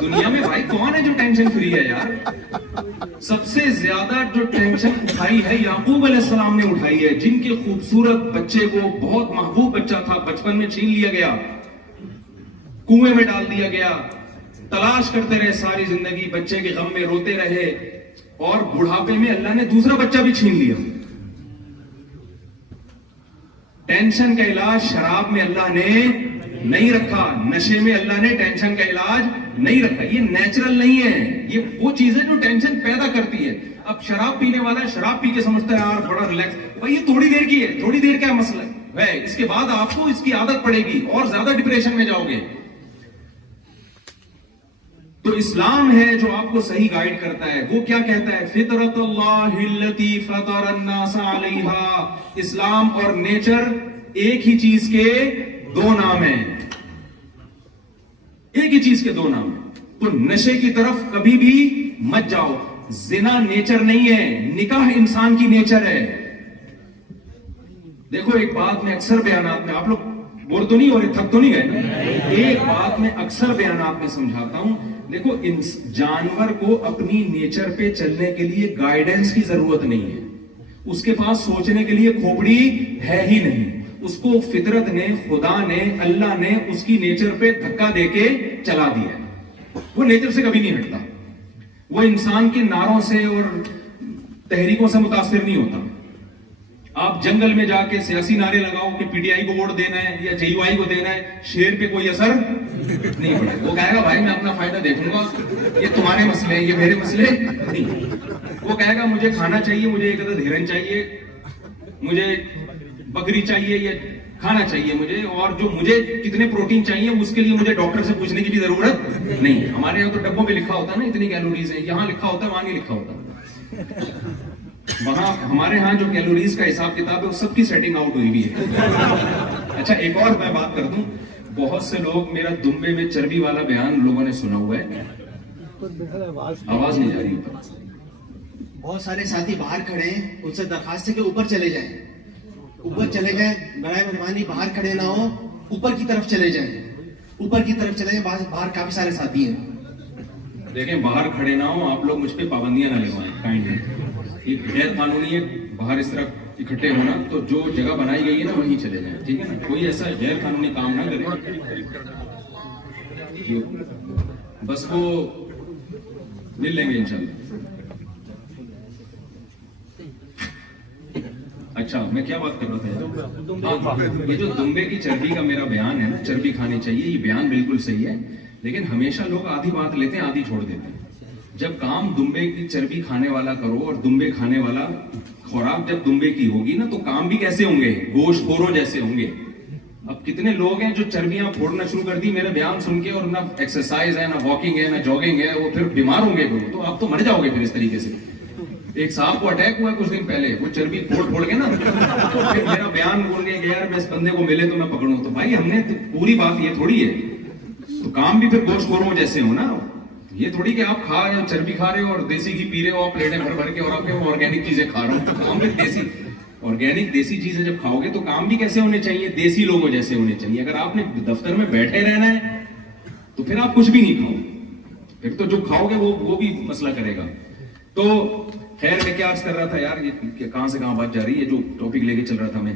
دنیا میں بھائی کون ہے جو ٹینشن فری ہے یار؟ سب سے زیادہ جو ٹینشن اٹھائی ہے یعقوب علیہ السلام نے اٹھائی ہے, جن کے خوبصورت بچے کو, بہت محبوب بچہ تھا, بچپن میں چھین لیا گیا, کنویں میں ڈال دیا گیا, تلاش کرتے رہے ساری زندگی, بچے کے غم میں روتے رہے, اور بڑھاپے میں اللہ نے دوسرا بچہ بھی چھین لیا. ٹینشن کا علاج شراب میں اللہ نے نہیں رکھا, نشے میں اللہ نے ٹینشن کا علاج نہیں رکھا. یہ نیچرل نہیں ہے, یہ وہ چیز ہے جو ٹینشن پیدا کرتی ہے. اب شراب پینے والا شراب پی کے سمجھتا ہے یار بڑا ریلیکس, بھائی یہ تھوڑی دیر کی ہے, تھوڑی دیر کا مسئلہ ہے, اس کے بعد آپ کو اس کی عادت پڑے گی اور زیادہ ڈپریشن میں جاؤ گے. تو اسلام ہے جو آپ کو صحیح گائیڈ کرتا ہے. وہ کیا کہتا ہے؟ فطرت اللہ التی فطر الناس علیہا. اسلام اور نیچر ایک ہی چیز کے دو نام ہیں, ایک ہی چیز کے دو نام ہیں. تو نشے کی طرف کبھی بھی مت جاؤ. زنا نیچر نہیں ہے, نکاح انسان کی نیچر ہے. دیکھو ایک بات میں اکثر بیانات میں, آپ لوگ بور تو نہیں ہو رہے, تھک تو نہیں گئے, ایک بات میں اکثر بیانات میں سمجھاتا ہوں. دیکھو جانور کو اپنی نیچر پہ چلنے کے لیے گائیڈنس کی ضرورت نہیں ہے, اس کے پاس سوچنے کے لیے کھوپڑی ہے ہی نہیں. اس کو فطرت نے, خدا نے, اللہ نے اس کی نیچر پہ دھکا دے کے چلا دیا ہے. وہ نیچر سے کبھی نہیں ہٹتا, وہ انسان کے نعروں سے اور تحریکوں سے متاثر نہیں ہوتا. آپ جنگل میں جا کے سیاسی نعرے لگاؤ کہ پی ٹی آئی کو ووٹ دینا ہے یا جے یو آئی کو دینا ہے, شیر پہ کوئی اثر نہیں پڑے. وہ کہے گا بھائی میں اپنا فائدہ دیکھوں گا, یہ تمہارے مسئلے ہیں, یہ میرے مسئلے نہیں. وہ کہے گا مجھے کھانا چاہیے, مجھے ایک عدد ہرن چاہیے, مجھے بکری چاہیے, یا کھانا چاہیے مجھے, اور جو مجھے کتنے پروٹین چاہیے اس کے لیے مجھے ڈاکٹر سے پوچھنے کی بھی ضرورت نہیں. ہمارے یہاں تو ڈبوں پہ لکھا ہوتا ہے نا اتنی کیلوریز ہیں, یہاں لکھا ہوتا ہے, وہاں نہیں لکھا ہوتا. وہاں ہمارے ہاں جو کیلوریز کا حساب کتاب ہے وہ سب کی سیٹنگ آؤٹ ہوئی بھی ہے. اچھا ایک اور میں بات کر دوں, بہت سے لوگ میرا دمبے میں چربی والا بیان لوگوں نے سنا ہوا ہے, آواز نہیں جا رہی اوپر. بہت سارے ساتھی باہر کھڑے ہیں, ان سے درخواست ہے کہ اوپر چلے جائیں, اوپر چلے جائیں, برائے مہربانی باہر کھڑے نہ ہو, اوپر کی طرف چلے جائیں, اوپر کی طرف چلے جائیں, باہر کافی سارے ساتھی ہیں. دیکھیں باہر کھڑے نہ ہو, آپ لوگ مجھ پہ پابندیاں نہ لگوائیں کائنڈلی, یہ غیر قانونی ہے باہر اس طرح اکٹھے ہونا, تو جو جگہ بنائی گئی ہے نا وہیں چلے جائیں, ٹھیک ہے نا, کوئی ایسا غیر قانونی کام نہ کرے. بس وہ مل لیں گے انشاءاللہ. اچھا میں کیا بات کر رہا تھا, یہ جو دمبے کی چربی کا میرا بیان ہے نا, چربی کھانی چاہیے, یہ بیان بالکل صحیح ہے, لیکن ہمیشہ لوگ آدھی بات لیتے ہیں آدھی چھوڑ دیتے ہیں. جب کام دمبے کی چربی کھانے والا کرو اور دمبے کھانے والا خوراک جب دمبے کی ہوگی نا, تو کام بھی کیسے ہوں گے, گوشت خوروں جیسے ہوں گے. اب کتنے لوگ ہیں جو چربیاں پھوڑنا شروع کر دی میرے بیان سن کے, اور نہ ایکسرسائز ہے, نہ واکنگ ہے, نہ جاگنگ ہے, وہ پھر بیمار ہوں گے, تو آپ تو مر جاؤ گے پھر اس طریقے سے. ایک صاحب کو اٹیک ہوا کچھ دن پہلے, وہ چربی پھوڑ کے نا, تو پھر میرا بیان بول گیا کہ یار میں اس بندے کو ملے تو میں پکڑوں. تو بھائی ہم نے پوری بات یہ تھوڑی ہے, تو کام بھی پھر گوشت خوروں جیسے ہو نا, یہ تھوڑی کہ آپ کھا رہے ہو چربی کھا رہے ہو اور دیسی گھی پی رہے ہو, آپ پلیٹیں بھر کے, اور آپ آرگینک چیزیں کھا رہے ہو. تو کام بھی دیسی آرگینک دیسی چیزیں جب کھاؤ گے تو کام بھی کیسے ہونے چاہیے, دیسی لوگوں جیسے ہونے چاہیے. اگر آپ نے دفتر میں بیٹھے رہنا ہے تو پھر آپ کچھ بھی نہیں کھاؤ, پھر تو جو کھاؤ گے وہ بھی مسئلہ کرے گا. تو خیر میں کیا عرض کر رہا تھا یار, یہ کہاں سے کہاں بات جا رہی ہے, جو ٹاپک لے کے چل رہا تھا میں,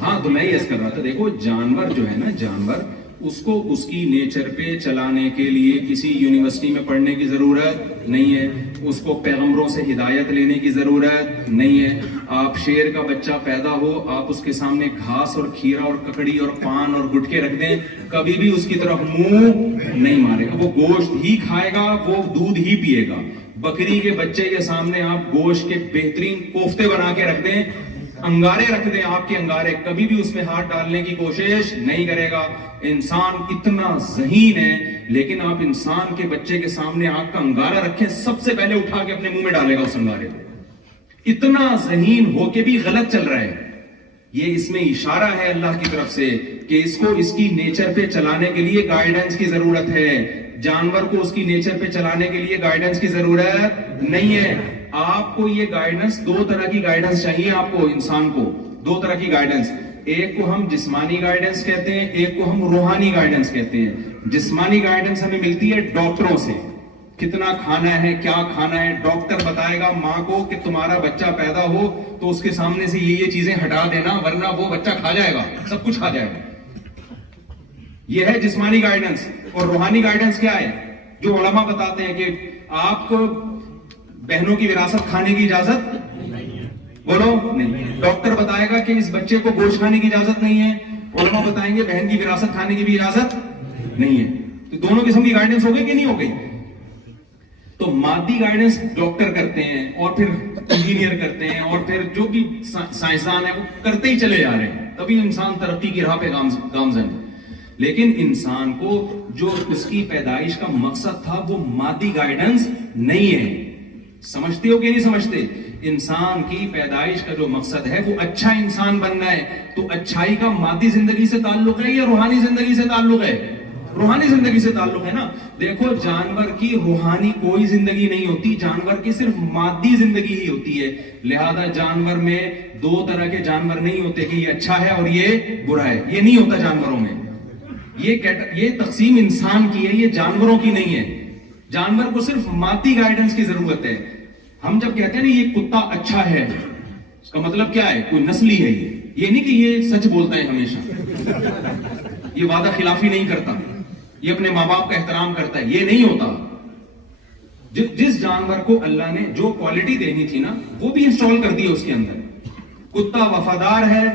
ہاں تو میں یہ عرض کر رہا تھا, دیکھو جانور جو ہے نا, جانور اس کو اس کی نیچر پہ چلانے کے لیے کسی یونیورسٹی میں پڑھنے کی ضرورت نہیں ہے, اس کو پیغمبروں سے ہدایت لینے کی ضرورت نہیں ہے. آپ شیر کا بچہ پیدا ہو, آپ اس کے سامنے گھاس اور کھیرا اور ککڑی اور پان اور گٹکے رکھ دیں, کبھی بھی اس کی طرف منہ نہیں مارے گا, وہ گوشت ہی کھائے گا, وہ دودھ ہی پیے گا. بکری کے بچے کے سامنے آپ گوشت کے بہترین کوفتے بنا کے رکھ دیں, انگارے رکھ دیں, آپ کے انگارے, کبھی بھی اس میں ہاتھ ڈالنے کی کوشش نہیں کرے گا. انسان اتنا ذہین ہے, لیکن آپ انسان کے بچے کے سامنے آگ کا انگارہ رکھیں, سب سے پہلے اٹھا کے اپنے منہ میں ڈالے گا اس انگارے کو. اتنا ذہین ہو کے بھی غلط چل رہا ہے. یہ اس میں اشارہ ہے اللہ کی طرف سے کہ اس کو اس کی نیچر پہ چلانے کے لیے گائیڈنس کی ضرورت ہے. جانور کو اس کی نیچر پہ چلانے کے لیے گائیڈنس کی ضرورت نہیں ہے. آپ کو یہ گائیڈنس, دو طرح کی گائیڈنس چاہیے آپ کو, انسان کو دو طرح کی گائیڈنس. ایک کو ہم جسمانی گائیڈنس کہتے ہیں, ایک کو ہم روحانی گائیڈنس کہتے ہیں. جسمانی گائیڈنس ہمیں ملتی ہے ڈاکٹروں سے, کتنا کھانا ہے, کیا کھانا ہے, ڈاکٹر بتائے گا ماں کو کہ تمہارا بچہ پیدا ہو تو اس کے سامنے سے یہ چیزیں ہٹا دینا, ورنہ وہ بچہ کھا جائے گا, سب کچھ کھا جائے گا. یہ ہے جسمانی گائیڈنس. اور روحانی گائیڈنس کیا ہے, جو علماء بتاتے ہیں کہ آپ کو بہنوں کی وراثت کھانے کی اجازت بولو نہیں. ڈاکٹر بتائے گا کہ اس بچے کو گوشت کھانے کی اجازت نہیں ہے, علماء بتائیں گے بہن کی وراثت کھانے کی بھی اجازت نہیں ہے. تو دونوں قسم کی گائیڈنس ہو گئی کہ نہیں ہو گئی. تو مادی گائیڈنس ڈاکٹر کرتے ہیں, اور پھر انجینئر کرتے ہیں, اور پھر جو بھی سائنسدان ہیں وہ کرتے ہی چلے جا رہے ہیں, تبھی انسان ترقی کی راہ پہ گامزن ہے. لیکن انسان کو جو اس کی پیدائش کا مقصد تھا وہ مادی گائیڈنس نہیں ہے. سمجھتے ہو کہ نہیں سمجھتے؟ انسان کی پیدائش کا جو مقصد ہے وہ اچھا انسان بننا ہے. تو اچھائی کا مادی زندگی سے تعلق ہے یا روحانی زندگی سے تعلق ہے؟ روحانی زندگی سے تعلق ہے نا. دیکھو جانور کی روحانی کوئی زندگی نہیں ہوتی, جانور کی صرف مادی زندگی ہی ہوتی ہے. لہذا جانور میں دو طرح کے جانور نہیں ہوتے کہ یہ اچھا ہے اور یہ برا ہے, یہ نہیں ہوتا جانوروں میں. یہ تقسیم انسان کی ہے, یہ جانوروں کی نہیں ہے. جانور کو صرف مادی گائیڈنس کی ضرورت ہے. ہم جب کہتے ہیں نا یہ کتا اچھا ہے, اس کا مطلب کیا ہے, کوئی نسلی ہے. یہ نہیں کہ یہ سچ بولتا ہے ہمیشہ, یہ وعدہ خلافی نہیں کرتا, یہ اپنے ماں باپ کا احترام کرتا ہے, یہ نہیں ہوتا. جس جانور کو اللہ نے جو کوالٹی دینی تھی نا وہ بھی انسٹال کر دی ہے اس کے اندر. کتا وفادار ہے,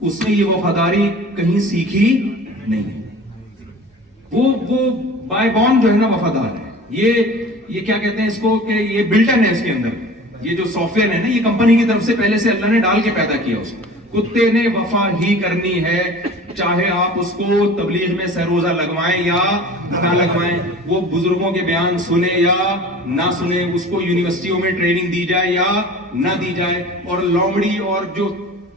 اس نے یہ وفاداری کہیں سیکھی نہیں, وہ بائی بورن جو ہے نا وفادار ہے. یہ کیا کہتے ہیں اس کو کہ یہ بلٹن ہے اس کے اندر, یہ جو سافٹ ویئر ہے نا یہ کمپنی کی طرف سے پہلے سے اللہ نے ڈال کے پیدا کیا اس کو. کتے نے وفا ہی کرنی ہے, چاہے آپ اس کو تبلیغ میں سروزہ لگوائیں یا نہ لگوائیں, وہ بزرگوں کے بیان سنے یا نہ سنے, اس کو یونیورسٹیوں میں ٹریننگ دی جائے یا نہ دی جائے, اور لومڑی اور جو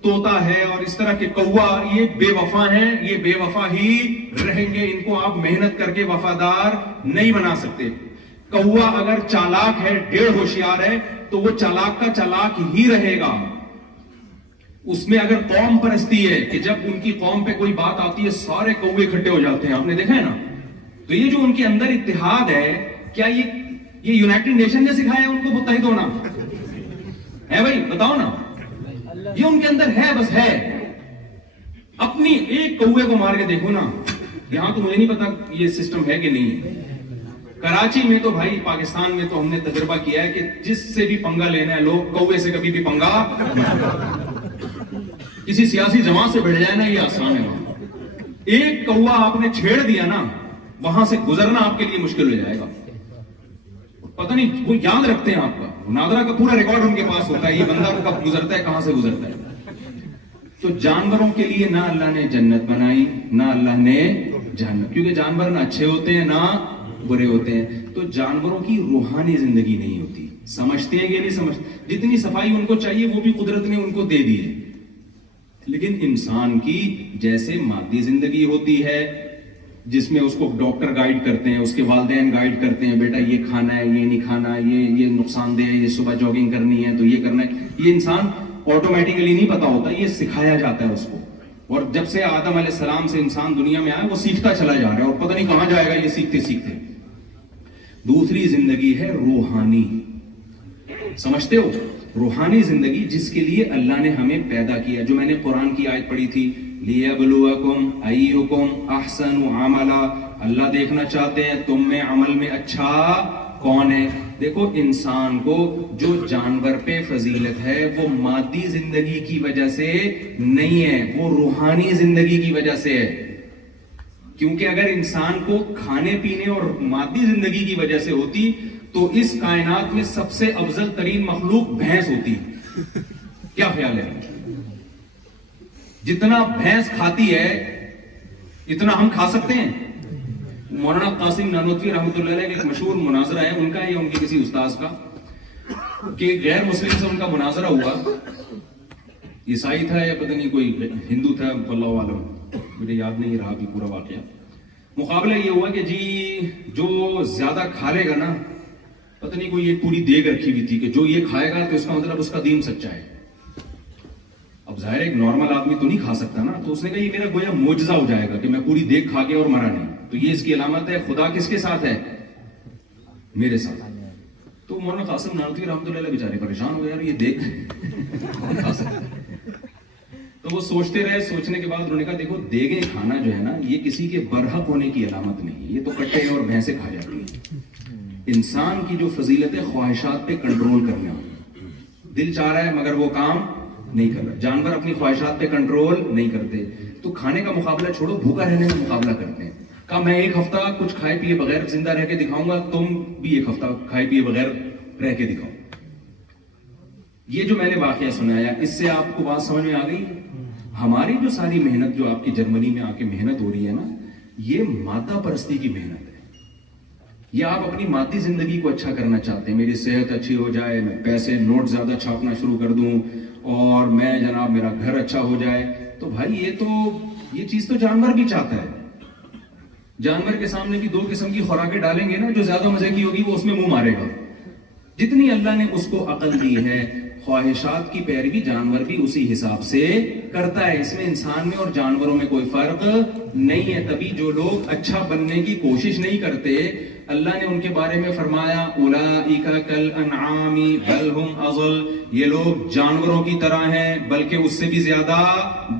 طوطا ہے اور اس طرح کے کوا، یہ بے وفا ہیں، یہ بے وفا ہی رہیں گے. ان کو آپ محنت کر کے وفادار نہیں بنا سکتے. کوا اگر چالاک ہے، ڈیڑھ ہوشیار ہے، تو وہ چالاک کا چالاک ہی رہے گا. اس میں اگر قوم پرستی ہے کہ جب ان کی قوم پہ کوئی بات آتی ہے سارے کوے اکٹھے ہو جاتے ہیں، آپ نے دیکھا ہے نا، تو یہ جو ان کے اندر اتحاد ہے، کیا یہ یونائٹڈ نیشن نے سکھایا ان کو متحد ہونا ہے؟ بھائی بتاؤ نا، یہ ان کے اندر ہے، بس ہے. اپنی ایک کوے کو مار کے دیکھو نا. یہاں تو مجھے نہیں پتا یہ سسٹم ہے کہ نہیں ہے. کراچی میں تو بھائی، پاکستان میں تو ہم نے تجربہ کیا ہے کہ جس سے بھی پنگا لینا ہے لوگ، کوے سے کبھی بھی پنگا. کسی سیاسی جماعت سے بڑھ جائے نا، یہ آسان ہے. وہاں ایک کوا آپ نے چھیڑ دیا نا، وہاں سے گزرنا آپ کے لیے مشکل ہو جائے گا. پتہ نہیں وہ یاد رکھتے ہیں آپ کا، نادرا کا پورا ریکارڈ ان کے پاس ہوتا ہے، یہ بندہ کب گزرتا ہے، کہاں سے گزرتا ہے. تو جانوروں کے لیے نہ اللہ نے جنت بنائی، نہ اللہ نے جہنم، کیونکہ جانور نہ اچھے ہوتے ہیں نہ برے ہوتے ہیں. تو جانوروں کی روحانی زندگی نہیں ہوتی. سمجھتے ہیں کہ نہیں سمجھتے؟ جتنی صفائی ان کو چاہیے وہ بھی قدرت نے ان کو دے دی ہے. لیکن انسان کی جیسے مادی زندگی ہوتی ہے، جس میں اس کو ڈاکٹر گائیڈ کرتے ہیں، اس کے والدین گائیڈ کرتے ہیں، بیٹا یہ کھانا ہے، یہ نہیں کھانا، یہ نقصان دہ ہے، یہ صبح جاگنگ کرنی ہے تو یہ کرنا ہے. یہ انسان آٹومیٹیکلی نہیں پتا ہوتا، یہ سکھایا جاتا ہے اس کو. اور جب سے آدم علیہ السلام سے انسان دنیا میں آیا، وہ سیکھتا چلا جا رہا ہے اور پتہ نہیں کہاں جائے گا یہ سیکھتے سیکھتے. دوسری زندگی ہے روحانی. سمجھتے ہو؟ روحانی زندگی جس کے لیے اللہ نے ہمیں پیدا کیا، جو میں نے قرآن کی آیت پڑھی تھی، لِيَبْلُوَكُمْ أَيُّكُمْ أَحْسَنُ عَمَلًا. اللہ دیکھنا چاہتے ہیں تم میں عمل میں اچھا کون ہے. دیکھو، انسان کو جو جانور پہ فضیلت ہے وہ مادی زندگی کی وجہ سے نہیں ہے، وہ روحانی زندگی کی وجہ سے ہے. کیونکہ اگر انسان کو کھانے پینے اور مادی زندگی کی وجہ سے ہوتی تو اس کائنات میں سب سے افضل ترین مخلوق بھینس ہوتی. کیا خیال ہے؟ جتنا بھینس کھاتی ہے اتنا ہم کھا سکتے ہیں. مولانا قاسم نانوتوی رحمۃ اللہ علیہ کا ایک مشہور مناظرہ ہے ان کا یا ان کے کسی استاذ کا، کہ غیر مسلم سے ان کا مناظرہ ہوا. عیسائی تھا یا پتہ نہیں کوئی ہندو تھا، واللہ عالم، مجھے یاد نہیں رہا بھی پورا واقعہ. مقابلہ یہ ہوا کہ جی جو زیادہ کھا لے گا نا، پتہ نہیں کوئی ایک پوری دیگ رکھی ہوئی تھی کہ جو یہ کھائے گا تو اس کا مطلب اس کا دین سچا ہے. اب ظاہر ایک نارمل آدمی تو نہیں کھا سکتا نا، تو اس نے کہا یہ میرا گویا معجزہ ہو جائے گا کہ میں پوری دیگ کھا گیا اور مرا نہیں. تو یہ اس کی علامت ہے خدا کس کے ساتھ ہے؟ میرے ساتھ. تو مولانا قاسم نانوتوی رحمۃ اللہ علیہ بیچارے پریشان ہو گئے، یار یہ دیکھ کون کھا سکتا ہے. تو وہ سوچتے رہے، سوچنے کے بعد انہوں نے کہا دیکھو، دیگیں کھانا جو ہے نا یہ کسی کے برحق ہونے کی علامت نہیں ہے، یہ تو کٹے اور بھینسیں کھا جاتی ہیں. انسان کی جو فضیلت ہے خواہشات پہ کنٹرول کرنا. دل چاہ رہا ہے مگر وہ کام نہیں کر رہا. جانور اپنی خواہشات پہ کنٹرول نہیں کرتے. تو کھانے کا مقابلہ چھوڑو، بھوکا رہنے کا مقابلہ کرتے ہیں. کہا میں ایک ہفتہ کچھ کھائے پیے بغیر زندہ رہ کے دکھاؤں گا، تم بھی ایک ہفتہ کھائے پیے بغیر رہ کے دکھاؤ. یہ جو میں نے واقعہ سنایا، اس سے آپ کو بات سمجھ میں آ گئی؟ ہماری جو ساری محنت جو آپ کی جرمنی میں آ کے محنت ہو رہی ہے نا، یہ مادہ پرستی کی محنت ہے. یا آپ اپنی مادی زندگی کو اچھا کرنا چاہتے ہیں، میری صحت اچھی ہو جائے، میں پیسے نوٹ زیادہ چھاپنا شروع کر دوں اور میں جناب میرا گھر اچھا ہو جائے. تو بھائی یہ چیز تو جانور بھی چاہتا ہے. جانور کے سامنے بھی دو قسم کی خوراکیں ڈالیں گے نا، جو زیادہ مزے کی ہوگی وہ اس میں منہ مارے گا. جتنی اللہ نے اس کو عقل دی ہے، خواہشات کی پیروی جانور بھی اسی حساب سے کرتا ہے. اس میں انسان میں اور جانوروں میں کوئی فرق نہیں ہے. تبھی جو لوگ اچھا بننے کی کوشش نہیں کرتے، اللہ نے ان کے بارے میں فرمایا اولئک کالانعام بل هم اضل، یہ لوگ جانوروں کی طرح ہیں بلکہ اس سے بھی زیادہ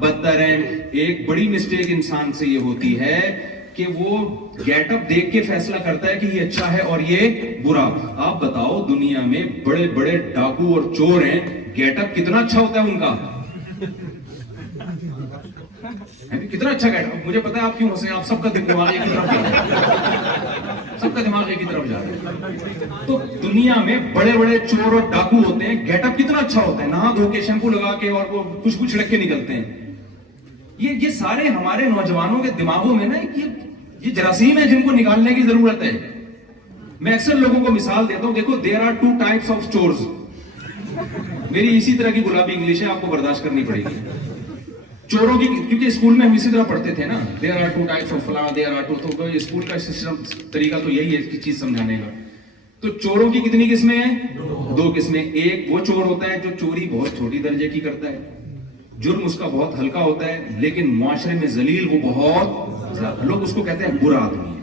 بدتر ہیں. ایک بڑی مسٹیک انسان سے یہ ہوتی ہے کہ وہ گیٹ اپ دیکھ کے فیصلہ کرتا ہے کہ یہ اچھا ہے اور یہ برا. آپ بتاؤ، دنیا میں بڑے بڑے ڈاکو اور چور ہیں، گیٹ اپ کتنا اچھا ہوتا ہے ان کا؟ کتنا اچھا گیٹ اپ. مجھے پتا ہے آپ کیوں ہنسے، آپ سب کا دماغ ایک طرف جا رہا ہے، سب کا دماغ ایک طرف جا رہا ہے. تو دنیا میں بڑے بڑے چور اور ڈاکو ہوتے ہیں، گیٹ اپ کتنا اچھا ہوتا ہے، نہا دھو کے شیمپو لگا کے اور وہ خوشبو چھڑک کے نکلتے ہیں. یہ سارے ہمارے نوجوانوں کے دماغوں میں نا یہ جراثیم ہے جن کو نکالنے کی ضرورت ہے. میں اکثر لوگوں کو مثال دیتا ہوں، دیکھو there are 2 types of chores. میری اسی طرح کی گلابی انگلش ہے, آپ کو برداشت کرنی پڑے گی. چوروں کی, کیونکہ اسکول میں ہم اسی طرح پڑھتے تھے نا, there are two types of فلاں, دیر آر ٹو, تو اسکول کا سسٹم طریقہ تو یہی ہے کہ چیز سمجھانے کا. تو چوروں کی کتنی قسمیں ہیں؟ 2 قسمیں. ایک وہ چور ہوتا ہے جو چوری بہت چھوٹی درجے کی کرتا ہے, جرم اس کا بہت ہلکا ہوتا ہے, لیکن معاشرے میں ذلیل وہ بہت زیادہ, لوگ اس کو کہتے ہیں برا آدمی ہے.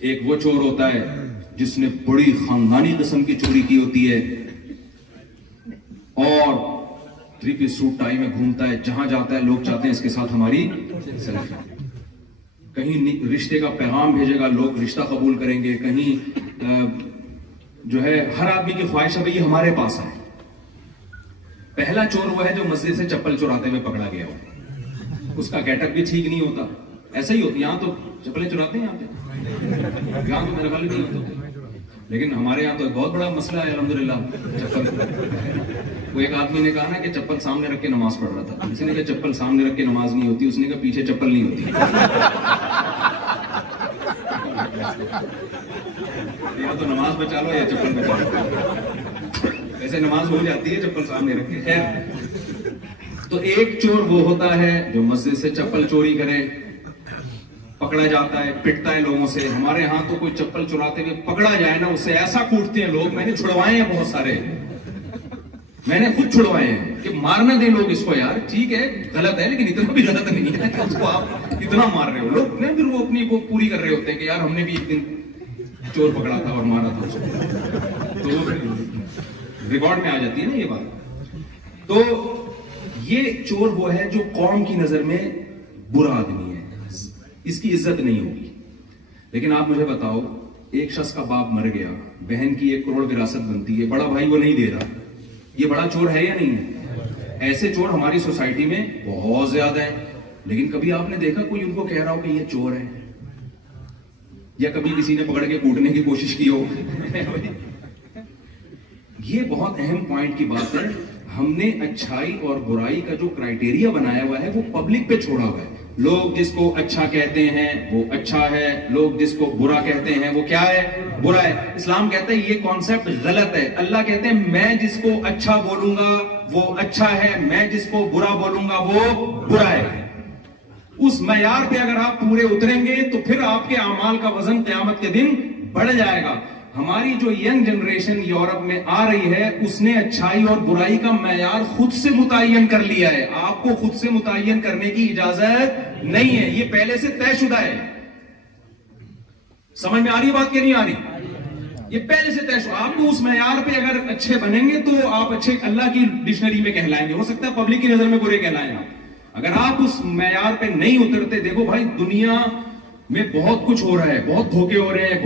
ایک وہ چور ہوتا ہے جس نے بڑی خاندانی قسم کی چوری کی ہوتی ہے اور 3 پیس سوٹ ٹائی میں گھومتا ہے, جہاں جاتا ہے لوگ چاہتے ہیں اس کے ساتھ ہماری سیلفی. کہیں رشتے کا پیغام بھیجے گا, لوگ رشتہ قبول کریں گے. کہیں جو ہے ہر آدمی کی خواہش ہے بھئی یہ ہمارے پاس ہے. پہلا چور وہ ہے جو مسجد سے چپل چوراتے ہوئے پکڑا گیا ہو. اس کا گیٹ اپ بھی ٹھیک نہیں ہوتا, ایسا ہی ہوتا. یہاں تو چپلیں چوراتے ہیں, یہاں تو میرے خیال نہیں ہوتا, لیکن ہمارے یہاں تو ایک بہت بڑا مسئلہ ہے الحمدللہ چپل. وہ ایک آدمی نے کہا نا کہ چپل سامنے رکھ کے نماز پڑھ رہا تھا. کسی نے کہا چپل سامنے رکھ کے نماز نہیں ہوتی, اس نے کہا پیچھے چپل نہیں ہوتی. یا تو نماز بچا لو یا چپل بچا لو. ایسے نماز ہو جاتی ہے چپل سامنے رکھ کے. خیر, تو ایک چور وہ ہوتا ہے جو مسجد سے چپل چوری کرے, پکڑا جاتا ہے, پٹتا ہے لوگوں سے. ہمارے ہاں تو کوئی چپل چراتے ہوئے پکڑا جائے نا, اسے ایسا کوٹتے ہیں لوگ. میں نے چھڑوائے ہیں بہت سارے, میں نے خود چھڑوائے ہیں کہ مارنا دیں لوگ اس کو. یار ٹھیک ہے غلط ہے, لیکن اتنا بھی غلط نہیں ہے کہ اس کو آپ اتنا مار رہے ہو. لوگ پھر وہ اپنی کو پوری کر رہے ہوتے ہیں کہ یار ہم نے بھی ایک دن چور پکڑا تھا اور مارا تھا اس کو, تو وہ ریکارڈ میں آ جاتی ہے نا یہ بات. تو یہ چور وہ ہے جو قوم کی نظر میں برا آدمی ہے, اس کی عزت نہیں ہوگی. لیکن آپ مجھے بتاؤ, ایک شخص کا باپ مر گیا, بہن کی 1 کروڑ وراثت بنتی ہے, بڑا بھائی وہ نہیں دے رہا, یہ بڑا چور ہے یا نہیں ہے؟ ایسے چور ہماری سوسائٹی میں بہت زیادہ ہیں. لیکن کبھی آپ نے دیکھا کوئی ان کو کہہ رہا ہو کہ یہ چور ہے, یا کبھی کسی نے پکڑ کے کوٹنے کی کوشش کی ہو؟ یہ بہت اہم پوائنٹ کی بات ہے. ہم نے اچھائی اور برائی کا جو کرائٹیریا بنایا ہوا ہے وہ پبلک پہ چھوڑا ہوا ہے. لوگ جس کو اچھا کہتے ہیں وہ اچھا ہے, لوگ جس کو برا کہتے ہیں وہ کیا ہے؟ برا ہے. اسلام کہتا ہے یہ کانسیپٹ غلط ہے. اللہ کہتے ہیں میں جس کو اچھا بولوں گا وہ اچھا ہے, میں جس کو برا بولوں گا وہ برا ہے. اس معیار پہ اگر آپ پورے اتریں گے تو پھر آپ کے اعمال کا وزن قیامت کے دن بڑھ جائے گا. ہماری جو ینگ جنریشن یورپ میں آ رہی ہے اس نے اچھائی اور برائی کا معیار خود سے متعین کر لیا ہے. آپ کو خود سے متعین کرنے کی اجازت نہیں ہے, یہ پہلے سے طے شدہ ہے. سمجھ میں آ رہی بات کہ نہیں آ رہی؟ یہ پہلے سے طے شدہ. آپ کو اس معیار پہ اگر اچھے بنیں گے تو آپ اچھے اللہ کی ڈکشنری میں کہلائیں گے. ہو سکتا ہے پبلک کی نظر میں برے کہلائیں آپ. اگر آپ اس معیار پہ نہیں اترتے, دیکھو بھائی دنیا میں بہت کچھ ہو رہا ہے, بہت دھوکے ہو رہے ہیں,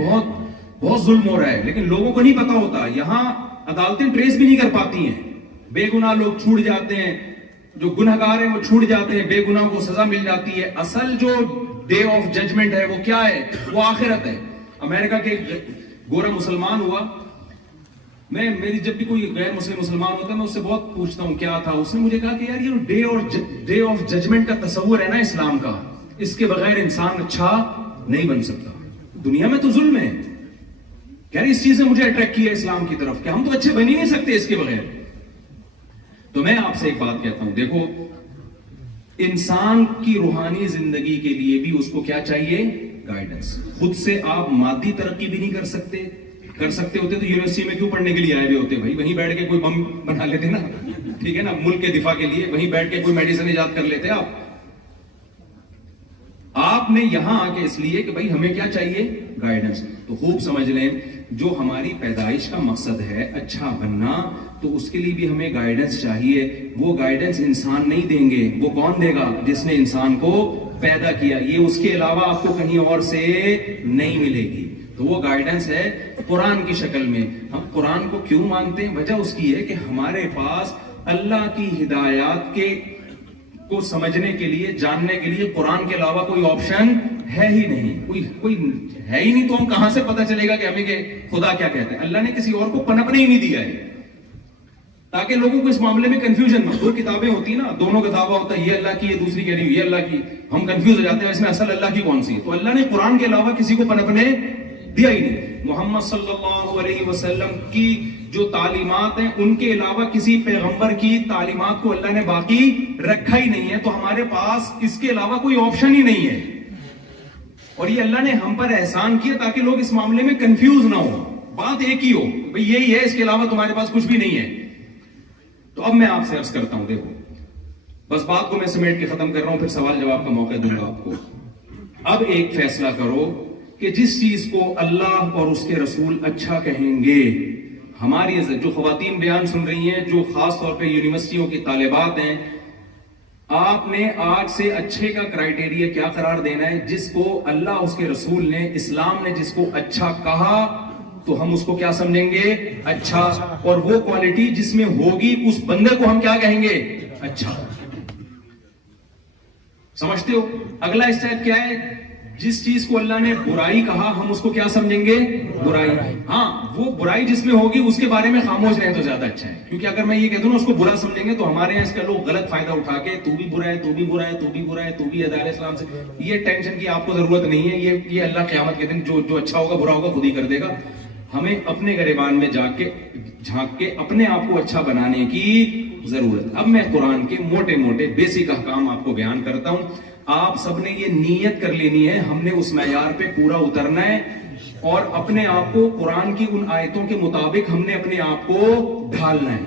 بہت ظلم ہو رہا ہے, لیکن لوگوں کو نہیں پتا ہوتا. یہاں عدالتیں ٹریس بھی نہیں کر پاتی ہیں, بے گناہ لوگ چھوٹ جاتے ہیں, جو گنہگار ہیں وہ چھوٹ جاتے ہیں, بے گناہ کو سزا مل جاتی ہے. اصل جو ڈے آف ججمنٹ ہے وہ کیا ہے؟ وہ آخرت ہے. امریکہ کے گورا مسلمان ہوا, میری جب بھی کوئی غیر مسلم مسلمان ہوتا ہے میں اس سے بہت پوچھتا ہوں کیا تھا. اس نے مجھے کہا کہ یار یہ ڈے آف ججمنٹ کا تصور ہے نا اسلام کا, اس کے بغیر انسان اچھا نہیں بن سکتا. دنیا میں تو ظلم ہے, یار اس چیز نے مجھے اٹریکٹ کیا اسلام کی طرف کہ ہم تو اچھے بن ہی نہیں سکتے اس کے بغیر. تو میں آپ سے ایک بات کہتا ہوں, دیکھو انسان کی روحانی زندگی کے لیے بھی اس کو کیا چاہیے؟ گائیڈنس. خود سے آپ مادی ترقی بھی نہیں کر سکتے ہوتے تو یونیورسٹی میں کیوں پڑھنے کے لیے آئے ہوئے ہوتے بھائی؟ وہیں بیٹھ کے کوئی بم بنا لیتے نا, ٹھیک ہے نا, ملک کے دفاع کے لیے وہیں بیٹھ کے کوئی میڈیسن ایجاد کر لیتے. آپ نے یہاں آ کے اس لیے کہ بھائی ہمیں کیا چاہیے؟ گائیڈنس. تو خوب سمجھ لیں, جو ہماری پیدائش کا مقصد ہے اچھا بننا, تو اس کے لیے بھی ہمیں گائیڈنس چاہیے. وہ گائیڈنس انسان نہیں دیں گے, وہ کون دے گا؟ جس نے انسان کو پیدا کیا. یہ اس کے علاوہ آپ کو کہیں اور سے نہیں ملے گی. تو وہ گائیڈنس ہے قرآن کی شکل میں. ہم قرآن کو کیوں مانتے ہیں؟ وجہ اس کی ہے کہ ہمارے پاس اللہ کی ہدایات کو سمجھنے کے لیے, جاننے کے لیے قرآن کے علاوہ کوئی آپشن ہے ہی نہیں. کوئی ہے ہی نہیں, تو ہم کہاں سے پتہ چلے گا کہ ہمیں کہ خدا کیا کہتا ہے؟ اللہ نے کسی اور کو پنپنے ہی نہیں دیا ہے تاکہ لوگوں کو اس معاملے میں کنفیوژن نہ. 2 کتابیں ہوتی نا, دونوں کتابیں ہوتا ہے, یہ اللہ کی ہے, دوسری کہہ رہی ہے یہ اللہ کی. ہم کنفیوز ہو جاتے ہیں اس میں اصل اللہ کی کون سی ہے. تو اللہ نے قرآن کے علاوہ کسی کو پنپنے دیا ہی نہیں. محمد صلی اللہ علیہ وسلم کی جو تعلیمات ہیں ان کے علاوہ کسی پیغمبر کی تعلیمات کو اللہ نے باقی رکھا ہی نہیں ہے, تو ہمارے پاس اس کے علاوہ کوئی آپشن ہی نہیں ہے. اور یہ اللہ نے ہم پر احسان کیا تاکہ لوگ اس معاملے میں کنفیوز نہ ہو, بات ایک ہی ہو, بھئی یہی ہے, اس کے علاوہ تمہارے پاس کچھ بھی نہیں ہے. تو اب میں آپ سے عرض کرتا ہوں, دیکھو بس بات کو میں سمیٹ کے ختم کر رہا ہوں, پھر سوال جواب کا موقع دوں گا آپ کو. اب ایک فیصلہ کرو کہ جس چیز کو اللہ اور اس کے رسول اچھا کہیں گے, ہماری جو خواتین بیان سن رہی ہیں, جو خاص طور پہ یونیورسٹیوں کی طالبات ہیں, آپ نے آج سے اچھے کا کرائیٹیریا کیا قرار دینا ہے؟ جس کو اللہ اس کے رسول نے, اسلام نے جس کو اچھا کہا تو ہم اس کو کیا سمجھیں گے؟ اچھا. اور وہ کوالٹی جس میں ہوگی اس بندے کو ہم کیا کہیں گے؟ اچھا. سمجھتے ہو؟ اگلا اسٹیپ کیا ہے؟ جس چیز کو اللہ نے برائی کہا ہم اس کو کیا سمجھیں گے؟ برائی. ہاں, وہ برائی جس میں ہوگی اس کے بارے میں خاموش رہیں تو زیادہ اچھا ہے, کیونکہ اگر میں یہ کہہ دوں نا اس کو برا سمجھیں گے تو ہمارے یہاں اس کا لوگ غلط فائدہ اٹھا کے تو بھی برا ہے, تو بھی برا ہے, تو بھی برا ہے, تو بھی ادارے اسلام سے. یہ ٹینشن کی آپ کو ضرورت نہیں ہے, یہ اللہ قیامت کے دن جو اچھا ہوگا برا ہوگا خود ہی کر دے گا. ہمیں اپنے گریبان میں جا کے جھانک کے اپنے آپ کو اچھا بنانے کی ضرورت. اب میں قرآن کے موٹے موٹے بیسک احکام آپ کو بیان کرتا ہوں. آپ سب نے یہ نیت کر لینی ہے, ہم نے اس معیار پہ پورا اترنا ہے اور اپنے آپ کو قرآن کی ان آیتوں کے مطابق ہم نے اپنے آپ کو ڈھالنا ہے.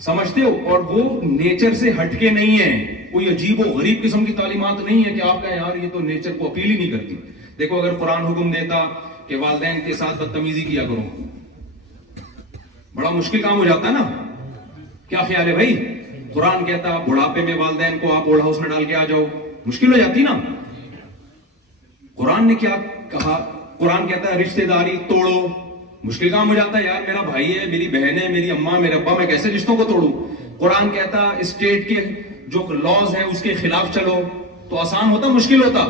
سمجھتے ہو؟ اور وہ نیچر سے ہٹ کے نہیں ہے, کوئی عجیب و غریب قسم کی تعلیمات نہیں ہے کہ آپ کہیں یار یہ تو نیچر کو اپیل ہی نہیں کرتی. دیکھو اگر قرآن حکم دیتا کہ والدین کے ساتھ بدتمیزی کیا کرو, بڑا مشکل کام ہو جاتا نا. کیا خیال ہے بھائی؟ قرآن کہتا بڑھاپے میں والدین کو آپ اوڑھ ہاؤس میں ڈال کے آ جاؤ, مشکل ہو جاتی نا. قرآن نے کیا کہا؟ قرآن کہتا ہے رشتہ داری توڑو, مشکل کام ہو جاتا ہے, یار میرا بھائی ہے, میری بہن ہے, میری اماں, میرے ابا, میں کیسے رشتوں کو توڑوں؟ قرآن کہتا اسٹیٹ کے جو لاز ہیں اس کے خلاف چلو, تو آسان ہوتا مشکل ہوتا؟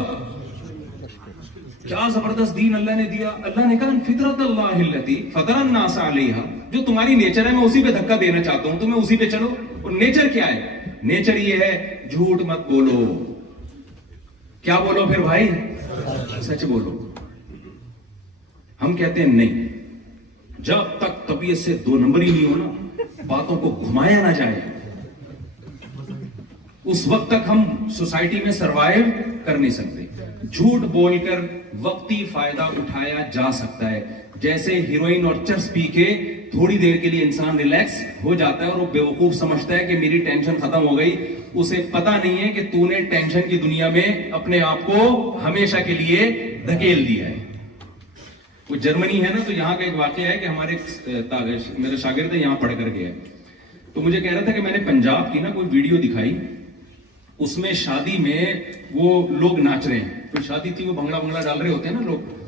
کیا زبردست دین اللہ نے دیا. اللہ نے کہا فطرت اللہ التی فطر الناس علیہا, جو تمہاری نیچر ہے میں اسی پہ دھکا دینا چاہتا ہوں, تمہیں اسی پہ چلو. اور نیچر کیا ہے؟ نیچر یہ ہے جھوٹ مت بولو. کیا بولو پھر بھائی؟ سچ بولو. ہم کہتے ہیں نہیں, جب تک طبیعت سے دو نمبر ہی نہیں ہونا, باتوں کو گھمایا نہ جائے, اس وقت تک ہم سوسائٹی میں سروائیو کر نہیں سکتے. جھوٹ بول کر وقتی فائدہ اٹھایا جا سکتا ہے. جیسے ہیروئن اور چرس پی کے تھوڑی دیر کے لیے انسان ریلیکس ہو جاتا ہے اور وہ بیوقوف سمجھتا ہے کہ میری ٹینشن ختم ہو گئی. اسے پتا نہیں ہے کہ تو نے ٹینشن کی دنیا میں اپنے آپ کو ہمیشہ کے لیے دھکیل دیا ہے. وہ جرمنی ہے نا, تو یہاں کا ایک واقعہ ہے کہ ہمارے میرے شاگرد یہاں پڑھ کر گیا, تو مجھے کہہ رہا تھا کہ میں نے پنجاب کی نا کوئی ویڈیو دکھائی, اس میں شادی میں وہ لوگ ناچ رہے ہیں. کوئی شادی تھی, وہ بھنگڑا ڈال رہے ہوتے ہیں نا لوگ,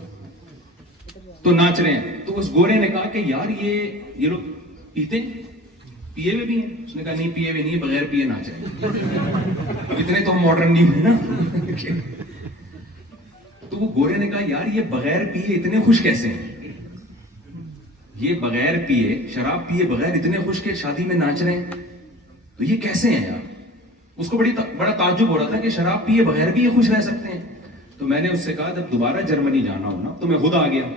تو ناچ رہے ہیں. تو اس گورے نے کہا کہ یار یہ لوگ پیتے پیے ہوئے بھی ہیں؟ اس نے کہا نہیں پیے ہوئے نہیں, بغیر پیے ناچ رہے ہیں. اب اتنے تو ہم ماڈرن نہیں ہوئے نا. تو وہ گورے نے کہا یار یہ بغیر پیے اتنے خوش کیسے ہیں؟ یہ بغیر پیے, شراب پیے بغیر اتنے خوش کے شادی میں ناچ رہے ہیں, تو یہ کیسے ہیں یار؟ اس کو بڑا تعجب ہو رہا تھا کہ شراب پیے بغیر بھی یہ خوش رہ سکتے ہیں. تو میں نے اس سے کہا جب دوبارہ جرمنی جانا ہو نا, تو میں خود آ گیا.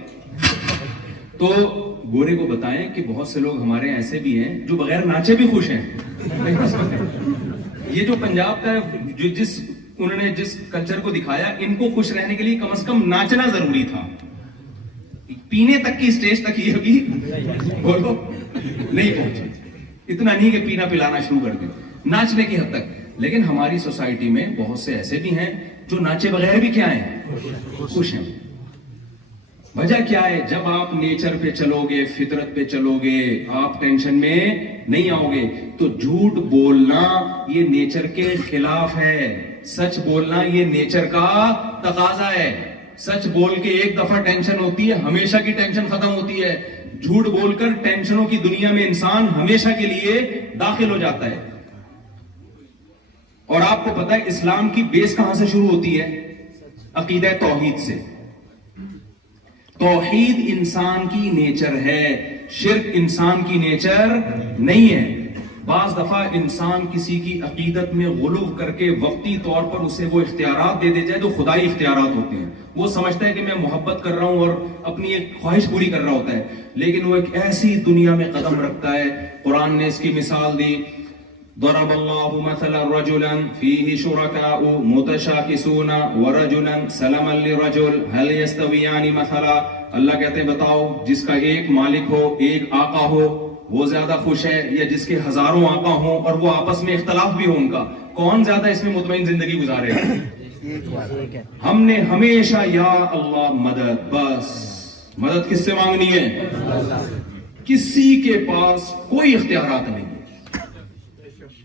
تو گورے کو بتائیں کہ بہت سے لوگ ہمارے ایسے بھی ہیں جو بغیر ناچے بھی خوش ہیں. یہ جو پنجاب کا جو انہوں نے جس کلچر کو دکھایا, ان کو خوش رہنے کے لیے کم از کم ناچنا ضروری تھا. پینے تک کی اسٹیج تک یہ ابھی بولو نہیں پہنچے. اتنا نہیں کہ پینا پلانا شروع کر دیں, ناچنے کی حد تک. لیکن ہماری سوسائٹی میں بہت سے ایسے بھی ہیں جو ناچے بغیر بھی کیا ہیں, خوش ہیں. وجہ کیا ہے؟ جب آپ نیچر پہ چلو گے, فطرت پہ چلو گے, آپ ٹینشن میں نہیں آؤ گے. تو جھوٹ بولنا یہ نیچر کے خلاف ہے, سچ بولنا یہ نیچر کا تقاضا ہے. سچ بول کے ایک دفعہ ٹینشن ہوتی ہے, ہمیشہ کی ٹینشن ختم ہوتی ہے. جھوٹ بول کر ٹینشنوں کی دنیا میں انسان ہمیشہ کے لیے داخل ہو جاتا ہے. اور آپ کو پتا ہے اسلام کی بیس کہاں سے شروع ہوتی ہے؟ عقیدہ توحید سے. توحید انسان کی نیچر ہے, شرک انسان کی نیچر نہیں ہے. بعض دفعہ انسان کسی کی عقیدت میں غلو کر کے وقتی طور پر اسے وہ اختیارات دے جائے جو خدائی اختیارات ہوتے ہیں. وہ سمجھتا ہے کہ میں محبت کر رہا ہوں اور اپنی ایک خواہش پوری کر رہا ہوتا ہے, لیکن وہ ایک ایسی دنیا میں قدم رکھتا ہے. قرآن نے اس کی مثال دی, ضرب اللہ مثلا رجلا فیہ شرکاء متشاکسون ورجلا سلما لرجل هل یستویان مثلا. اللہ کہتے ہیں بتاؤ, جس کا ایک مالک ہو, ایک آقا ہو, وہ زیادہ خوش ہے یا جس کے ہزاروں آقا ہوں اور وہ آپس میں اختلاف بھی ہو ان کا, کون زیادہ اس میں مطمئن زندگی گزارے گا؟ ہم نے ہمیشہ یا اللہ مدد, بس مدد کس سے مانگنی ہے؟ کسی کے پاس کوئی اختیارات نہیں.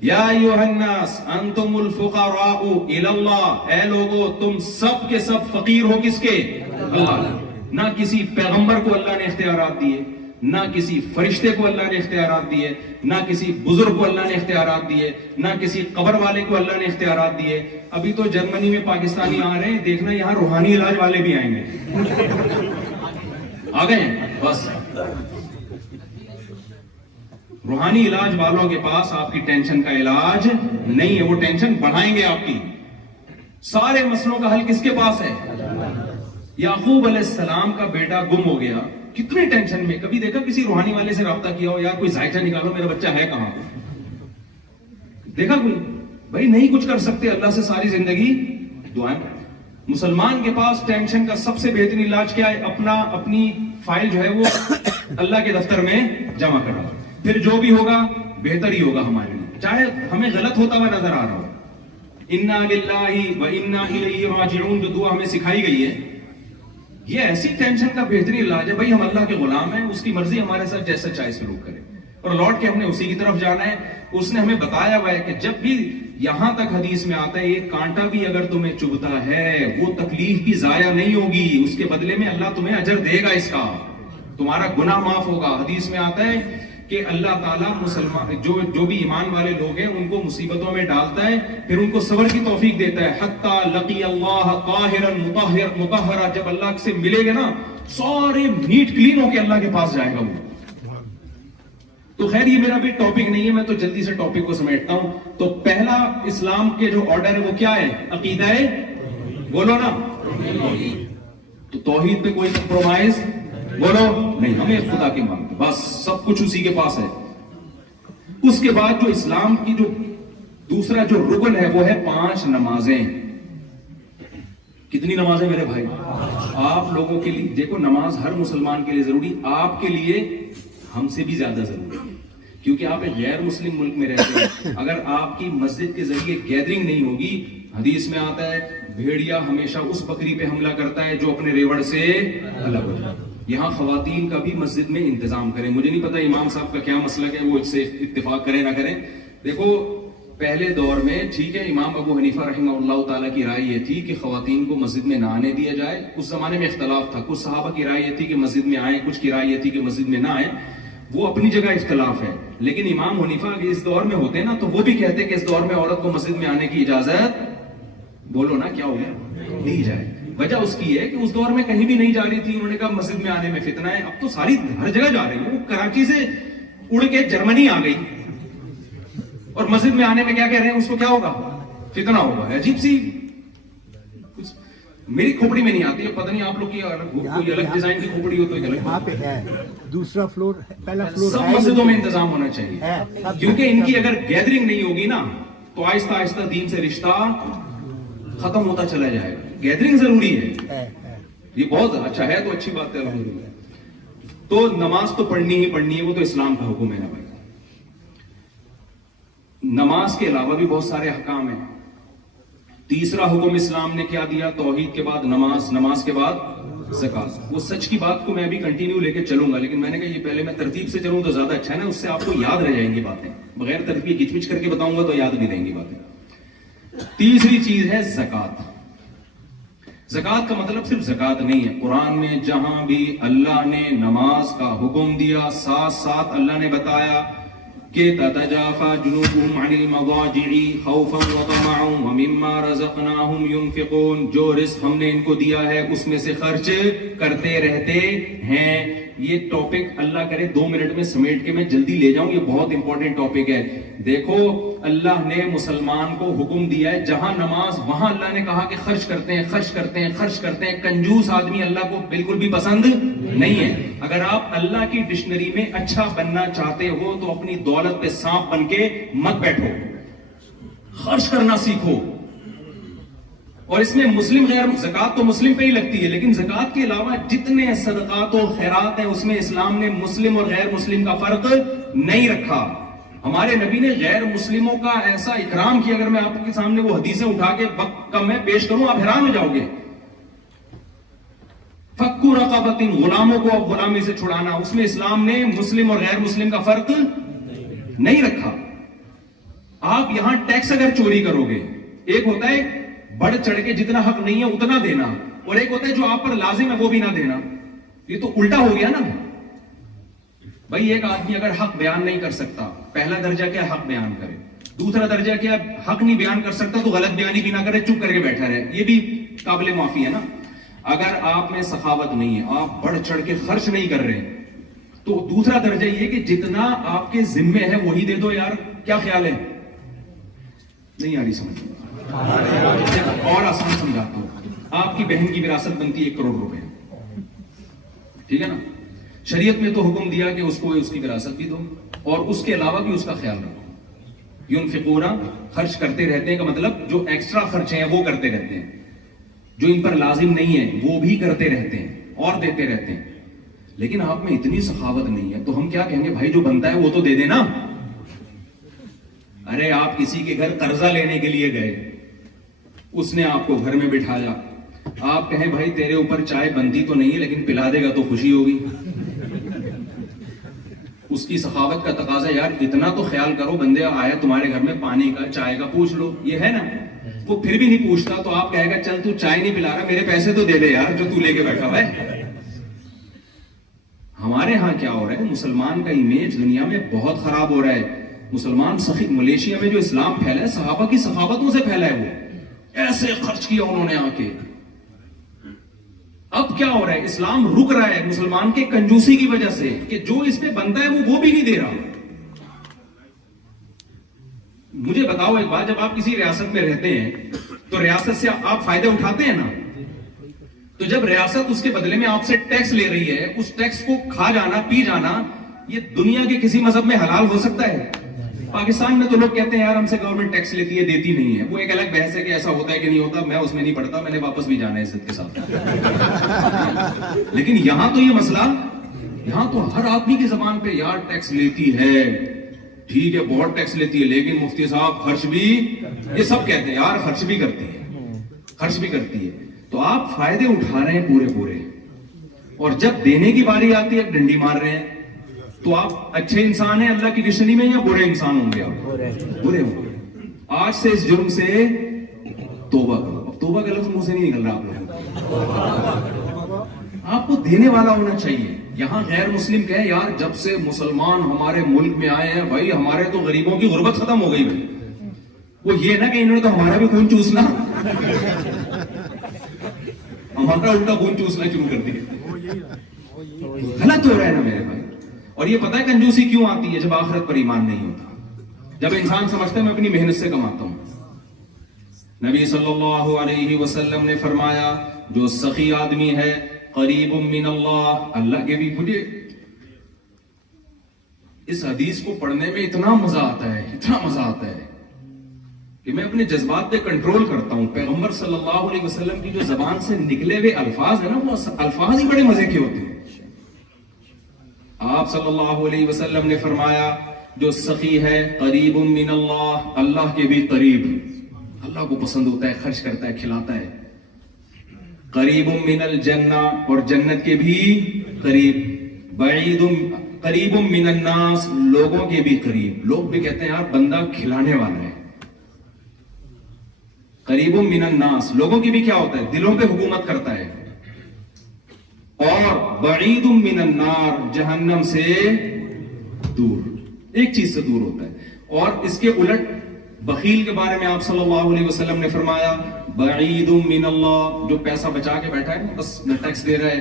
یا ایھا الناس انتم الفقراء الی اللہ, اے لوگو تم سب کے سب فقیر ہو کس کے؟ اللہ. نہ کسی پیغمبر کو اللہ نے اختیارات دیے, نہ کسی فرشتے کو اللہ نے اختیارات دیے, نہ کسی بزرگ کو اللہ نے اختیارات دیے, نہ کسی قبر والے کو اللہ نے اختیارات دیے. ابھی تو جرمنی میں پاکستانی آ رہے ہیں, دیکھنا یہاں روحانی علاج والے بھی آئیں گے. آ گئے ہیں بس. روحانی علاج والوں کے پاس آپ کی ٹینشن کا علاج نہیں ہے, وہ ٹینشن بڑھائیں گے آپ کی. سارے مسئلوں کا حل کس کے پاس ہے؟ یعقوب علیہ السلام کا بیٹا گم ہو گیا, کتنی ٹینشن میں. کبھی دیکھا کسی روحانی والے سے رابطہ کیا ہو, یار کوئی ذائچہ نکالو میرا بچہ ہے کہاں؟ دیکھا کوئی؟ بھائی نہیں کچھ کر سکتے, اللہ سے ساری زندگی دعائیں. مسلمان کے پاس ٹینشن کا سب سے بہترین علاج کیا ہے؟ اپنی فائل جو ہے وہ اللہ کے دفتر میں جمع کرنا. پھر جو بھی ہوگا بہتر ہی ہوگا ہمارے لیے, چاہے ہمیں غلط ہوتا ہوا نظر آ رہا ہو. انا للہ و انا الیہ راجعون جو دعا ہمیں سکھائی گئی ہے, یہ ایسی ٹینشن کا بہترین علاج ہے. بھائی ہم اللہ کے غلام ہیں, اس کی مرضی ہمارے ساتھ جیسا چاہے سلوک کرے, اور لوٹ کے ہم نے اسی کی طرف جانا ہے. اس نے ہمیں بتایا ہوا ہے کہ جب بھی یہاں تک حدیث میں آتا ہے ایک کانٹا بھی اگر تمہیں چبھتا ہے وہ تکلیف بھی ضائع نہیں ہوگی, اس کے بدلے میں اللہ تمہیں اجر دے گا, اس کا تمہارا گناہ معاف ہوگا. حدیث میں آتا ہے کہ اللہ تعالیٰ مسلمان جو بھی ایمان والے لوگ ہیں ان کو مصیبتوں میں ڈالتا ہے, پھر ان کو صبر کی توفیق دیتا ہے. حتی لقی اللہ طاہرا مطہرا, جب اللہ سے ملے گا نا سارے نیٹ کلین ہو کے اللہ کے پاس جائے گا وہ. تو خیر یہ میرا بھی ٹاپک نہیں ہے, میں تو جلدی سے ٹاپک کو سمیٹتا ہوں. تو پہلا اسلام کے جو آرڈر ہے وہ کیا ہے؟ عقیدہ ہے, بولو نا. تو توحید پہ کوئی کمپرومائز بولو نہیں, ہمیں خدا کے مانگتے, بس سب کچھ اسی کے پاس ہے. اس کے بعد جو اسلام کی جو دوسرا جو رکن ہے وہ ہے 5 نمازیں. کتنی نمازیں میرے بھائی؟ آپ لوگوں کے لیے دیکھو, نماز ہر مسلمان کے لیے ضروری, آپ کے لیے ہم سے بھی زیادہ ضروری, کیونکہ آپ ایک غیر مسلم ملک میں رہتے ہیں. اگر آپ کی مسجد کے ذریعے گیدرنگ نہیں ہوگی, حدیث میں آتا ہے بھیڑیا ہمیشہ اس بکری پہ حملہ کرتا ہے جو اپنے ریوڑ سے الگ ہو جائے. یہاں خواتین کا بھی مسجد میں انتظام کریں. مجھے نہیں پتا امام صاحب کا کیا مسئلہ ہے, وہ اس سے اتفاق کریں نہ کریں. دیکھو پہلے دور میں ٹھیک ہے, امام ابو حنیفہ رحمہ اللہ تعالیٰ کی رائے یہ تھی کہ خواتین کو مسجد میں نہ آنے دیا جائے. اس زمانے میں اختلاف تھا, کچھ صحابہ کی رائے یہ تھی کہ مسجد میں آئیں, کچھ کی رائے یہ تھی کہ مسجد میں نہ آئیں. وہ اپنی جگہ اختلاف ہے, لیکن امام حنیفہ اس دور میں ہوتے نا تو وہ بھی کہتے کہ اس دور میں عورت کو مسجد میں آنے کی اجازت, بولو نا کیا ہو گیا, دی جائے. وجہ اس کی ہے کہ اس دور میں کہیں بھی نہیں جا رہی تھی, انہوں نے کہا مسجد میں آنے میں فتنہ ہے. اب تو ساری ہر جگہ جا رہی ہے. وہ کراچی سے اڑ کے جرمنی آ گئی اور مسجد میں آنے میں کیا کہہ رہے ہیں, اس کو کیا ہوگا, فتنہ ہوگا. عجیب سی, میری کھوپڑی میں نہیں آتی ہے, پتہ نہیں آپ لوگ کی کوئی الگ ڈیزائن کی کھوپڑی ہو تو ایک الگ. وہاں پہ ہے دوسرا فلور, پہلا فلور سب مسجدوں میں انتظام ہونا چاہیے, کیونکہ ان کی اگر گیدرنگ نہیں ہوگی نا تو آہستہ آہستہ دین سے رشتہ ختم ہوتا چلا جائے گا. گیدرنگ ضروری ہے, یہ بہت اچھا ہے, تو اچھی بات ہے الحمدللہ. تو نماز تو پڑھنی ہی پڑھنی ہے, وہ تو اسلام کا حکم ہے نا بھائی. نماز کے علاوہ بھی بہت سارے احکام ہیں. تیسرا حکم اسلام نے کیا دیا؟ توحید کے بعد نماز, نماز کے بعد زکات. وہ سچ کی بات کو میں ابھی کنٹینیو لے کے چلوں گا, لیکن میں نے کہا یہ پہلے میں ترتیب سے چلوں تو زیادہ اچھا ہے نا, اس سے آپ کو یاد رہ جائیں گی باتیں. بغیر ترتیب گچ پچ کر کے بتاؤں گا تو یاد نہیں رہیں گی باتیں. تیسری چیز ہے زکات. زکات کا مطلب صرف زکات نہیں ہے. قرآن میں جہاں بھی اللہ نے نماز کا حکم دیا, ساتھ ساتھ اللہ نے بتایا کہ تتجافى جنوبهم عن المضاجع خوفا وطمعا ومما رزقناهم ينفقون. جو رزق ہم نے ان کو دیا ہے اس میں سے خرچ کرتے رہتے ہیں. یہ ٹاپک اللہ کرے 2 منٹ میں سمیٹ کے میں جلدی لے جاؤں, یہ بہت امپورٹنٹ ٹاپک ہے. دیکھو اللہ نے مسلمان کو حکم دیا ہے جہاں نماز وہاں اللہ نے کہا کہ خرچ کرتے ہیں, خرچ کرتے ہیں, خرچ کرتے ہیں. کنجوس آدمی اللہ کو بالکل بھی پسند نہیں ہے. اگر آپ اللہ کی ڈکشنری میں اچھا بننا چاہتے ہو تو اپنی دولت پہ سانپ بن کے مت بیٹھو, خرچ کرنا سیکھو. اور اس میں مسلم غیر زکات تو مسلم پہ ہی لگتی ہے, لیکن زکات کے علاوہ جتنے صدقات و خیرات ہیں اس میں اسلام نے مسلم اور غیر مسلم کا فرق نہیں رکھا. ہمارے نبی نے غیر مسلموں کا ایسا اکرام کیا, اگر میں آپ کے سامنے وہ حدیثیں اٹھا کے وقت کم میں پیش کروں آپ حیران ہو جاؤ گے. فکو رقبۃ, غلاموں کو اب غلامی سے چھڑانا, اس میں اسلام نے مسلم اور غیر مسلم کا فرق نہیں رکھا. آپ یہاں ٹیکس اگر چوری کرو گے, ایک ہوتا ہے بڑھ چڑھ کے جتنا حق نہیں ہے اتنا دینا, اور ایک ہوتا ہے جو آپ پر لازم ہے وہ بھی نہ دینا. یہ تو الٹا ہو گیا نا بھائی. ایک آدمی اگر حق بیان نہیں کر سکتا, پہلا درجہ کیا حق بیان کرے, دوسرا درجہ کیا حق نہیں بیان کر سکتا تو غلط بیانی بھی نہ کرے, چپ کر کے بیٹھا رہے, یہ بھی قابل معافی ہے نا. اگر آپ میں سخاوت نہیں ہے, آپ بڑھ چڑھ کے خرچ نہیں کر رہے, تو دوسرا درجہ یہ کہ جتنا آپ کے ذمے ہے وہی دے دو. یار کیا خیال ہے, نہیں آ رہی سمجھ, اور آسان سمجھاتا ہوں. آپ کی بہن کی وراثت بنتی ہے 1 کروڑ روپے, ٹھیک ہے نا. شریعت میں تو حکم دیا کہ اس کو اس کی وراثت بھی دو اور اس کے علاوہ بھی اس کا خیال رکھو. ينفقون, خرچ کرتے رہتے ہیں کا مطلب جو ایکسٹرا خرچے ہیں وہ کرتے رہتے ہیں, جو ان پر لازم نہیں ہے وہ بھی کرتے رہتے ہیں اور دیتے رہتے ہیں. لیکن آپ میں اتنی سخاوت نہیں ہے تو ہم کیا کہیں گے, بھائی جو بنتا ہے وہ تو دے دینا. ارے آپ کسی کے گھر قرضہ لینے کے لیے گئے, اس نے آپ کو گھر میں بٹھایا, آپ کہیں بھائی تیرے اوپر چائے بنتی تو نہیں ہے لیکن پلا دے گا تو خوشی ہوگی. اس کی سخاوت کا تقاضا یار اتنا تو خیال کرو, بندے آیا تمہارے گھر میں پانی کا چائے کا پوچھ لو, یہ ہے نا. وہ پھر بھی نہیں پوچھتا تو آپ کہے گا چل تو چائے نہیں پلا رہا, میرے پیسے تو دے دے یار جو تو لے کے بیٹھا ہوا ہے. ہمارے ہاں کیا ہو رہا ہے, مسلمان کا امیج دنیا میں بہت خراب ہو رہا ہے. مسلمان سخی, ملیشیا میں جو اسلام پھیلا ہے صحابہ کی سخاوتوں سے پھیلا ہے, وہ ایسے خرچ کیا انہوں نے آ کے. اب کیا ہو رہا ہے, اسلام رک رہا ہے مسلمان کے کنجوسی کی وجہ سے کہ جو اس پہ بنتا ہے وہ بھی نہیں دے رہا. مجھے بتاؤ ایک بات, جب آپ کسی ریاست میں رہتے ہیں تو ریاست سے آپ فائدے اٹھاتے ہیں نا, تو جب ریاست اس کے بدلے میں آپ سے ٹیکس لے رہی ہے, اس ٹیکس کو کھا جانا پی جانا یہ دنیا کے کسی مذہب میں حلال ہو سکتا ہے؟ پاکستان میں تو لوگ کہتے ہیں یار ہم سے گورنمنٹ ٹیکس لیتی ہے, دیتی نہیں ہے. وہ ایک الگ بحث ہے کہ ایسا ہوتا ہے کہ نہیں ہوتا, میں اس میں نہیں پڑھتا, میں نے واپس بھی جانا ہے عزت کے ساتھ. لیکن یہاں تو یہ مسئلہ, یہاں تو ہر آدمی کی زبان پہ یار ٹیکس لیتی ہے, ٹھیک ہے بہت ٹیکس لیتی ہے, لیکن مفتی صاحب خرچ بھی, یہ سب کہتے ہیں یار خرچ بھی کرتی ہے, خرچ بھی کرتی ہے. تو آپ فائدے اٹھا رہے ہیں پورے, اور جب دینے کی باری آتی ہے ڈنڈی مار رہے ہیں. تو آپ اچھے انسان ہیں اللہ کی ڈکشنری میں یا برے انسان ہوں گے؟ آپ برے ہوں گے. آج سے اس جرم سے توبہ کرو. اب توبہ کا لفظ منہ سے نہیں نکل رہا آپ لوگوں. آپ کو دینے والا ہونا چاہیے. یہاں غیر مسلم کہے یار جب سے مسلمان ہمارے ملک میں آئے ہیں بھائی ہمارے تو غریبوں کی غربت ختم ہو گئی بھائی. وہ یہ نا کہ انہوں نے تو ہمارا بھی خون چوسنا, ہمارا الٹا خون چوسنا شروع کر دیا. غلط ہو رہا ہے نا میرے بھائی. اور یہ پتہ ہے کنجوسی کیوں آتی ہے؟ جب آخرت پر ایمان نہیں ہوتا, جب انسان سمجھتا ہے میں اپنی محنت سے کماتا ہوں. نبی صلی اللہ علیہ وسلم نے فرمایا جو سخی آدمی ہے قریب من اللہ, اللہ کے بھی. مجھے اس حدیث کو پڑھنے میں اتنا مزہ آتا ہے, اتنا مزہ آتا ہے کہ میں اپنے جذبات پہ کنٹرول کرتا ہوں. پیغمبر صلی اللہ علیہ وسلم کی جو زبان سے نکلے ہوئے الفاظ ہیں نا, وہ الفاظ ہی بڑے مزے کے ہوتے ہیں. آپ صلی اللہ علیہ وسلم نے فرمایا جو سخی ہے قریب من اللہ, اللہ کے بھی قریب, اللہ کو پسند ہوتا ہے, خرچ کرتا ہے, کھلاتا ہے. قریب من الجنہ, اور جنت کے بھی قریب. بعید قریب من الناس, لوگوں کے بھی قریب. لوگ بھی کہتے ہیں یار بندہ کھلانے والا ہے. قریب من الناس, لوگوں کی بھی کیا ہوتا ہے, دلوں پہ حکومت کرتا ہے. اور بعید من النار, جہنم سے دور, ایک چیز سے دور ہوتا ہے. اور اس کے الٹ بخیل کے بارے میں آپ صلی اللہ علیہ وسلم نے فرمایا بعید من اللہ, جو پیسہ بچا کے بیٹھا ہے بس ٹیکس دے رہا ہے,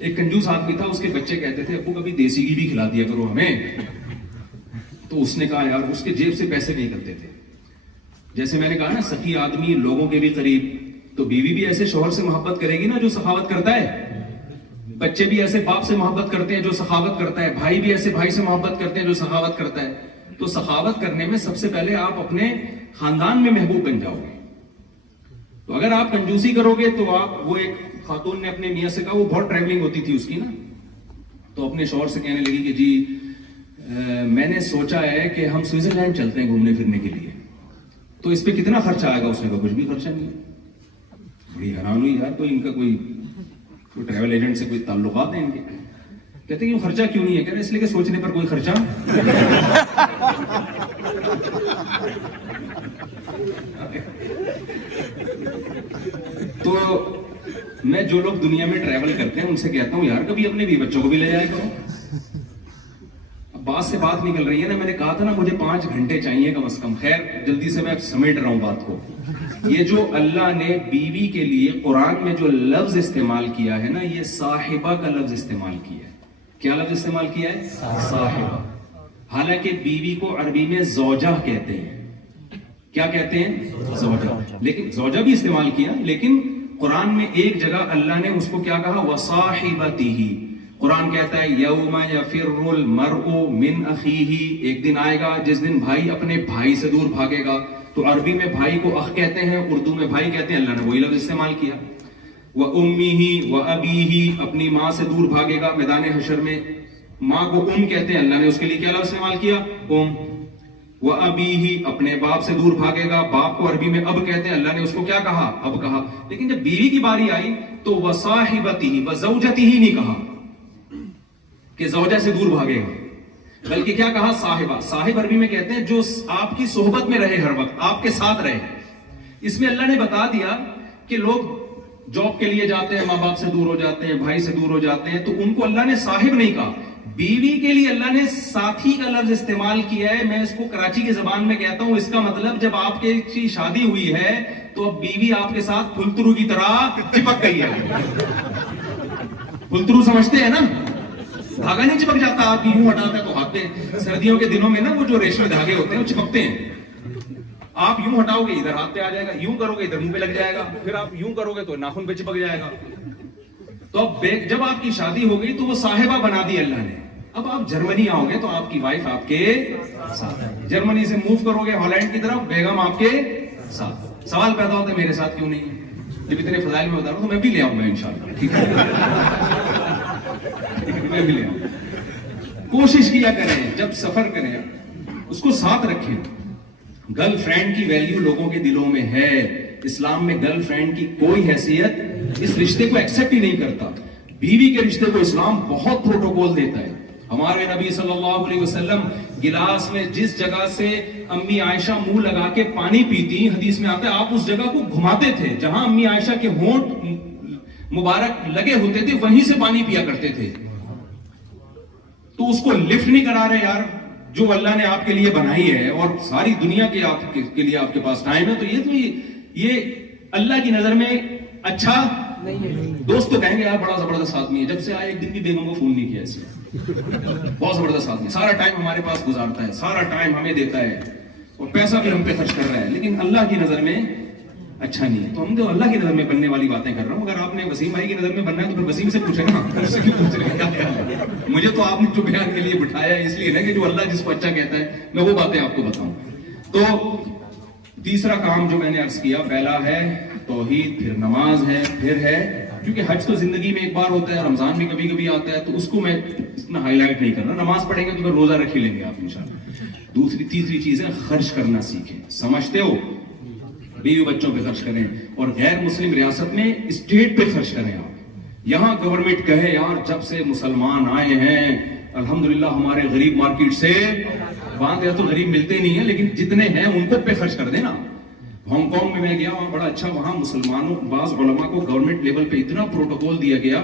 ایک کنجوس آدمی تھا, اس کے بچے کہتے تھے ابو کبھی دیسی گھی بھی کھلا دیا کرو ہمیں. تو اس نے کہا یار اس کے جیب سے پیسے نہیں کرتے تھے. جیسے میں نے کہا نا سخی آدمی لوگوں کے بھی قریب, تو بیوی بھی ایسے شوہر سے محبت کرے گی نا جو سخاوت کرتا ہے, بچے بھی ایسے باپ سے محبت کرتے ہیں جو سخاوت کرتا ہے, بھائی بھی ایسے بھائی سے محبت کرتے ہیں جو سخاوت کرتا ہے. تو سخاوت کرنے میں سب سے پہلے آپ اپنے خاندان میں محبوب بن جاؤ گے. تو اگر آپ کنجوسی کرو گے تو آپ, وہ ایک خاتون نے اپنے میاں سے کہا, وہ بہت ٹریولنگ ہوتی تھی اس کی نا, تو اپنے شوہر سے کہنے لگی کہ جی میں نے سوچا ہے کہ ہم سوئٹزرلینڈ چلتے ہیں گھومنے پھرنے کے لیے, تو اس پہ کتنا خرچہ آئے گا؟ اس نے کہا کچھ بھی خرچہ نہیں ہے. بڑی حیران ہوئی یار, کوئی ان کا کوئی ٹریول ایجنٹ سے کوئی تعلقات ہیں ان کے. کہتے ہیں خرچہ کیوں نہیں ہے؟ کہہ رہے اس لیے کہ سوچنے پر کوئی خرچہ. تو میں جو لوگ دنیا میں ٹریول کرتے ہیں ان سے کہتا ہوں یار کبھی اپنے بھی بچوں کو بھی لے جایا کرو. بات سے بات نکل رہی ہے نا, میں نے کہا تھا نا مجھے 5 گھنٹے چاہیے کم از کم. خیر جلدی سے میں سمیٹ رہا ہوں بات کو. یہ جو اللہ نے بیوی کے لیے قرآن میں جو لفظ استعمال کیا ہے نا, یہ صاحبہ کا لفظ استعمال کیا ہے. کیا لفظ استعمال کیا ہے؟ صاحبہ. حالانکہ بیوی کو عربی میں زوجہ کہتے ہیں. کیا کہتے ہیں؟ زوجہ. لیکن زوجہ بھی استعمال کیا, لیکن قرآن میں ایک جگہ اللہ نے اس کو کیا کہا؟ وصاحبتہ. قرآن کہتا ہے یوم یفر المرء من اخیہ, ایک دن آئے گا جس دن بھائی اپنے بھائی سے دور بھاگے گا. تو عربی میں بھائی کو اخ کہتے ہیں, اردو میں بھائی کہتے ہیں. اللہ نے وہی لفظ استعمال کیا. وَأُمِّهِ وَأَبِيهِ, اپنی ماں سے دور بھاگے گا میدان حشر میں. ماں کو کہتے ہیں, اللہ نے اس کے لیے کیا لفظ استعمال کیا؟ وَأَبِيهِ, اپنے باپ سے دور بھاگے گا. باپ کو عربی میں اب کہتے ہیں, اللہ نے اس کو کیا کہا؟ اب کہا. لیکن جب بیوی کی باری آئی تو وَصَاحِبَتِهِ وَزَوْجَتِهِ نہیں کہا کہ زوجہ سے دور بھاگے گا, بلکہ کیا کہا؟ صاحبہ. صاحب عربی میں کہتے ہیں جو آپ کی صحبت میں رہے, ہر وقت آپ کے ساتھ رہے. اس میں اللہ نے بتا دیا کہ لوگ جاب کے لیے جاتے ہیں, ماں باپ سے دور ہو جاتے ہیں, بھائی سے دور ہو جاتے ہیں, تو ان کو اللہ نے صاحب نہیں کہا. بیوی کے لیے اللہ نے ساتھی کا لفظ استعمال کیا ہے. میں اس کو کراچی کی زبان میں کہتا ہوں, اس کا مطلب جب آپ کی شادی ہوئی ہے تو اب بیوی آپ کے ساتھ پھلترو کی طرح چپک گئی ہے. پھلترو سمجھتے ہیں نا, دھاگا نہیں چپک جاتا, آپ یوں ہٹاتے ہیں تو ہاتھ پہ. سردیوں کے دنوں میں نا وہ جو ریشمی دھاگے ہوتے ہیں وہ چپکتے ہیں. آپ یوں ہٹاؤ گے ادھر ہاتھ پہ آ جائے گا, یوں کرو گے ادھر منہ پہ لگ جائے گا, پھر آپ یوں کرو گے تو ناخن پہ چپک جائے گا. تو اب جب آپ کی شادی ہو گئی تو وہ صاحبہ بنا دی اللہ نے. اب آپ جرمنی آؤ گے تو آپ کی وائف آپ کے ساتھ, جرمنی سے موو کرو گے ہالینڈ کی طرف, بیگم آپ کے ساتھ. سوال پیدا ہوتا ہے میرے ساتھ کیوں نہیں؟ جب اتنے فضائل میں بتا رہا ہوں تو میں بھی لے آؤں گا انشاءاللہ. ٹھیک ہے, میں بھی لے آؤں. کوشش کیا کریں جب سفر کریں اس کو ساتھ رکھیں. گرل فرینڈ کی ویلیو لوگوں کے دلوں میں ہے. اسلام میں گرل فرینڈ کی کوئی حیثیت اس رشتے کو ایکسپٹ ہی نہیں کرتا. بیوی کے رشتے کو اسلام بہت پروٹوکول دیتا ہے. ہمارے نبی صلی اللہ علیہ وسلم گلاس میں جس جگہ سے امی عائشہ منہ لگا کے پانی پیتی, حدیث میں آتا ہے آپ اس جگہ کو گھماتے تھے جہاں امی عائشہ کے ہونٹ مبارک لگے ہوتے تھے, وہیں سے پانی پیا کرتے تھے. تو اس کو لفٹ نہیں کرا رہے یار, جو اللہ نے آپ کے لیے بنائی ہے اور ساری دنیا کے آپ کے لیے آپ کے پاس ٹائم ہے, تو یہ اللہ کی نظر میں اچھا نہیں ہے. دوست تو کہیں گے یار بڑا زبردست آدمی ہے, جب سے آئے ایک دن بھی بیگم کو فون نہیں کیا اسے. بہت زبردست آدمی, سارا ٹائم ہمارے پاس گزارتا ہے, سارا ٹائم ہمیں دیتا ہے اور پیسہ بھی ہم پہ خرچ کر رہا ہے, لیکن اللہ کی نظر میں اچھا نہیں ہے. تو ہم تو اللہ کی نظر میں بننے والی باتیں کر رہا ہوں. اگر آپ نے وسیم بھائی کی نظر میں بننا ہے تو پھر وسیم سے پوچھیں نا, اس سے کیوں پوچھ رہے ہیں کیا خیال ہے. مجھے تو آپ نے جو بیان کے لیے بٹھایا ہے اس لیے نا کہ جو اللہ جس کو اچھا کہتا ہے میں وہ باتیں آپ کو بتاؤں. تو تیسرا کام جو میں نے عرض کیا, پہلا ہے توحید, پھر نماز ہے, پھر ہے کیونکہ حج تو زندگی میں ایک بار ہوتا ہے, رمضان بھی کبھی کبھی آتا ہے, تو اس کو میں اتنا ہائی لائٹ نہیں کرنا. نماز پڑھیں گے تو پھر روزہ رکھ ہی لیں گے آپ انشاءاللہ. تیسری چیز ہے خرچ کرنا سیکھیں. سمجھتے ہو, بیوی بچوں پہ خرچ کریں, اور غیر مسلم ریاست میں اسٹیٹ پہ خرچ کریں. آپ یہاں گورنمنٹ کہے یار جب سے مسلمان آئے ہیں الحمدللہ ہمارے غریب مارکیٹ سے, وہاں تو غریب ملتے نہیں ہیں لیکن جتنے ہیں ان کو پہ خرچ کر دینا. ہانگ کانگ میں گیا, وہاں بڑا اچھا, وہاں مسلمانوں بعض علماء کو گورنمنٹ لیول پہ اتنا پروٹوکول دیا گیا,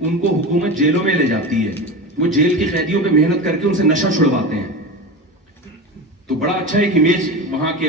ان کو حکومت جیلوں میں لے جاتی ہے, وہ جیل کی قیدیوں پہ محنت کر کے ان سے نشہ چھڑواتے ہیں. تو بڑا اچھا ایک امیج وہاں کے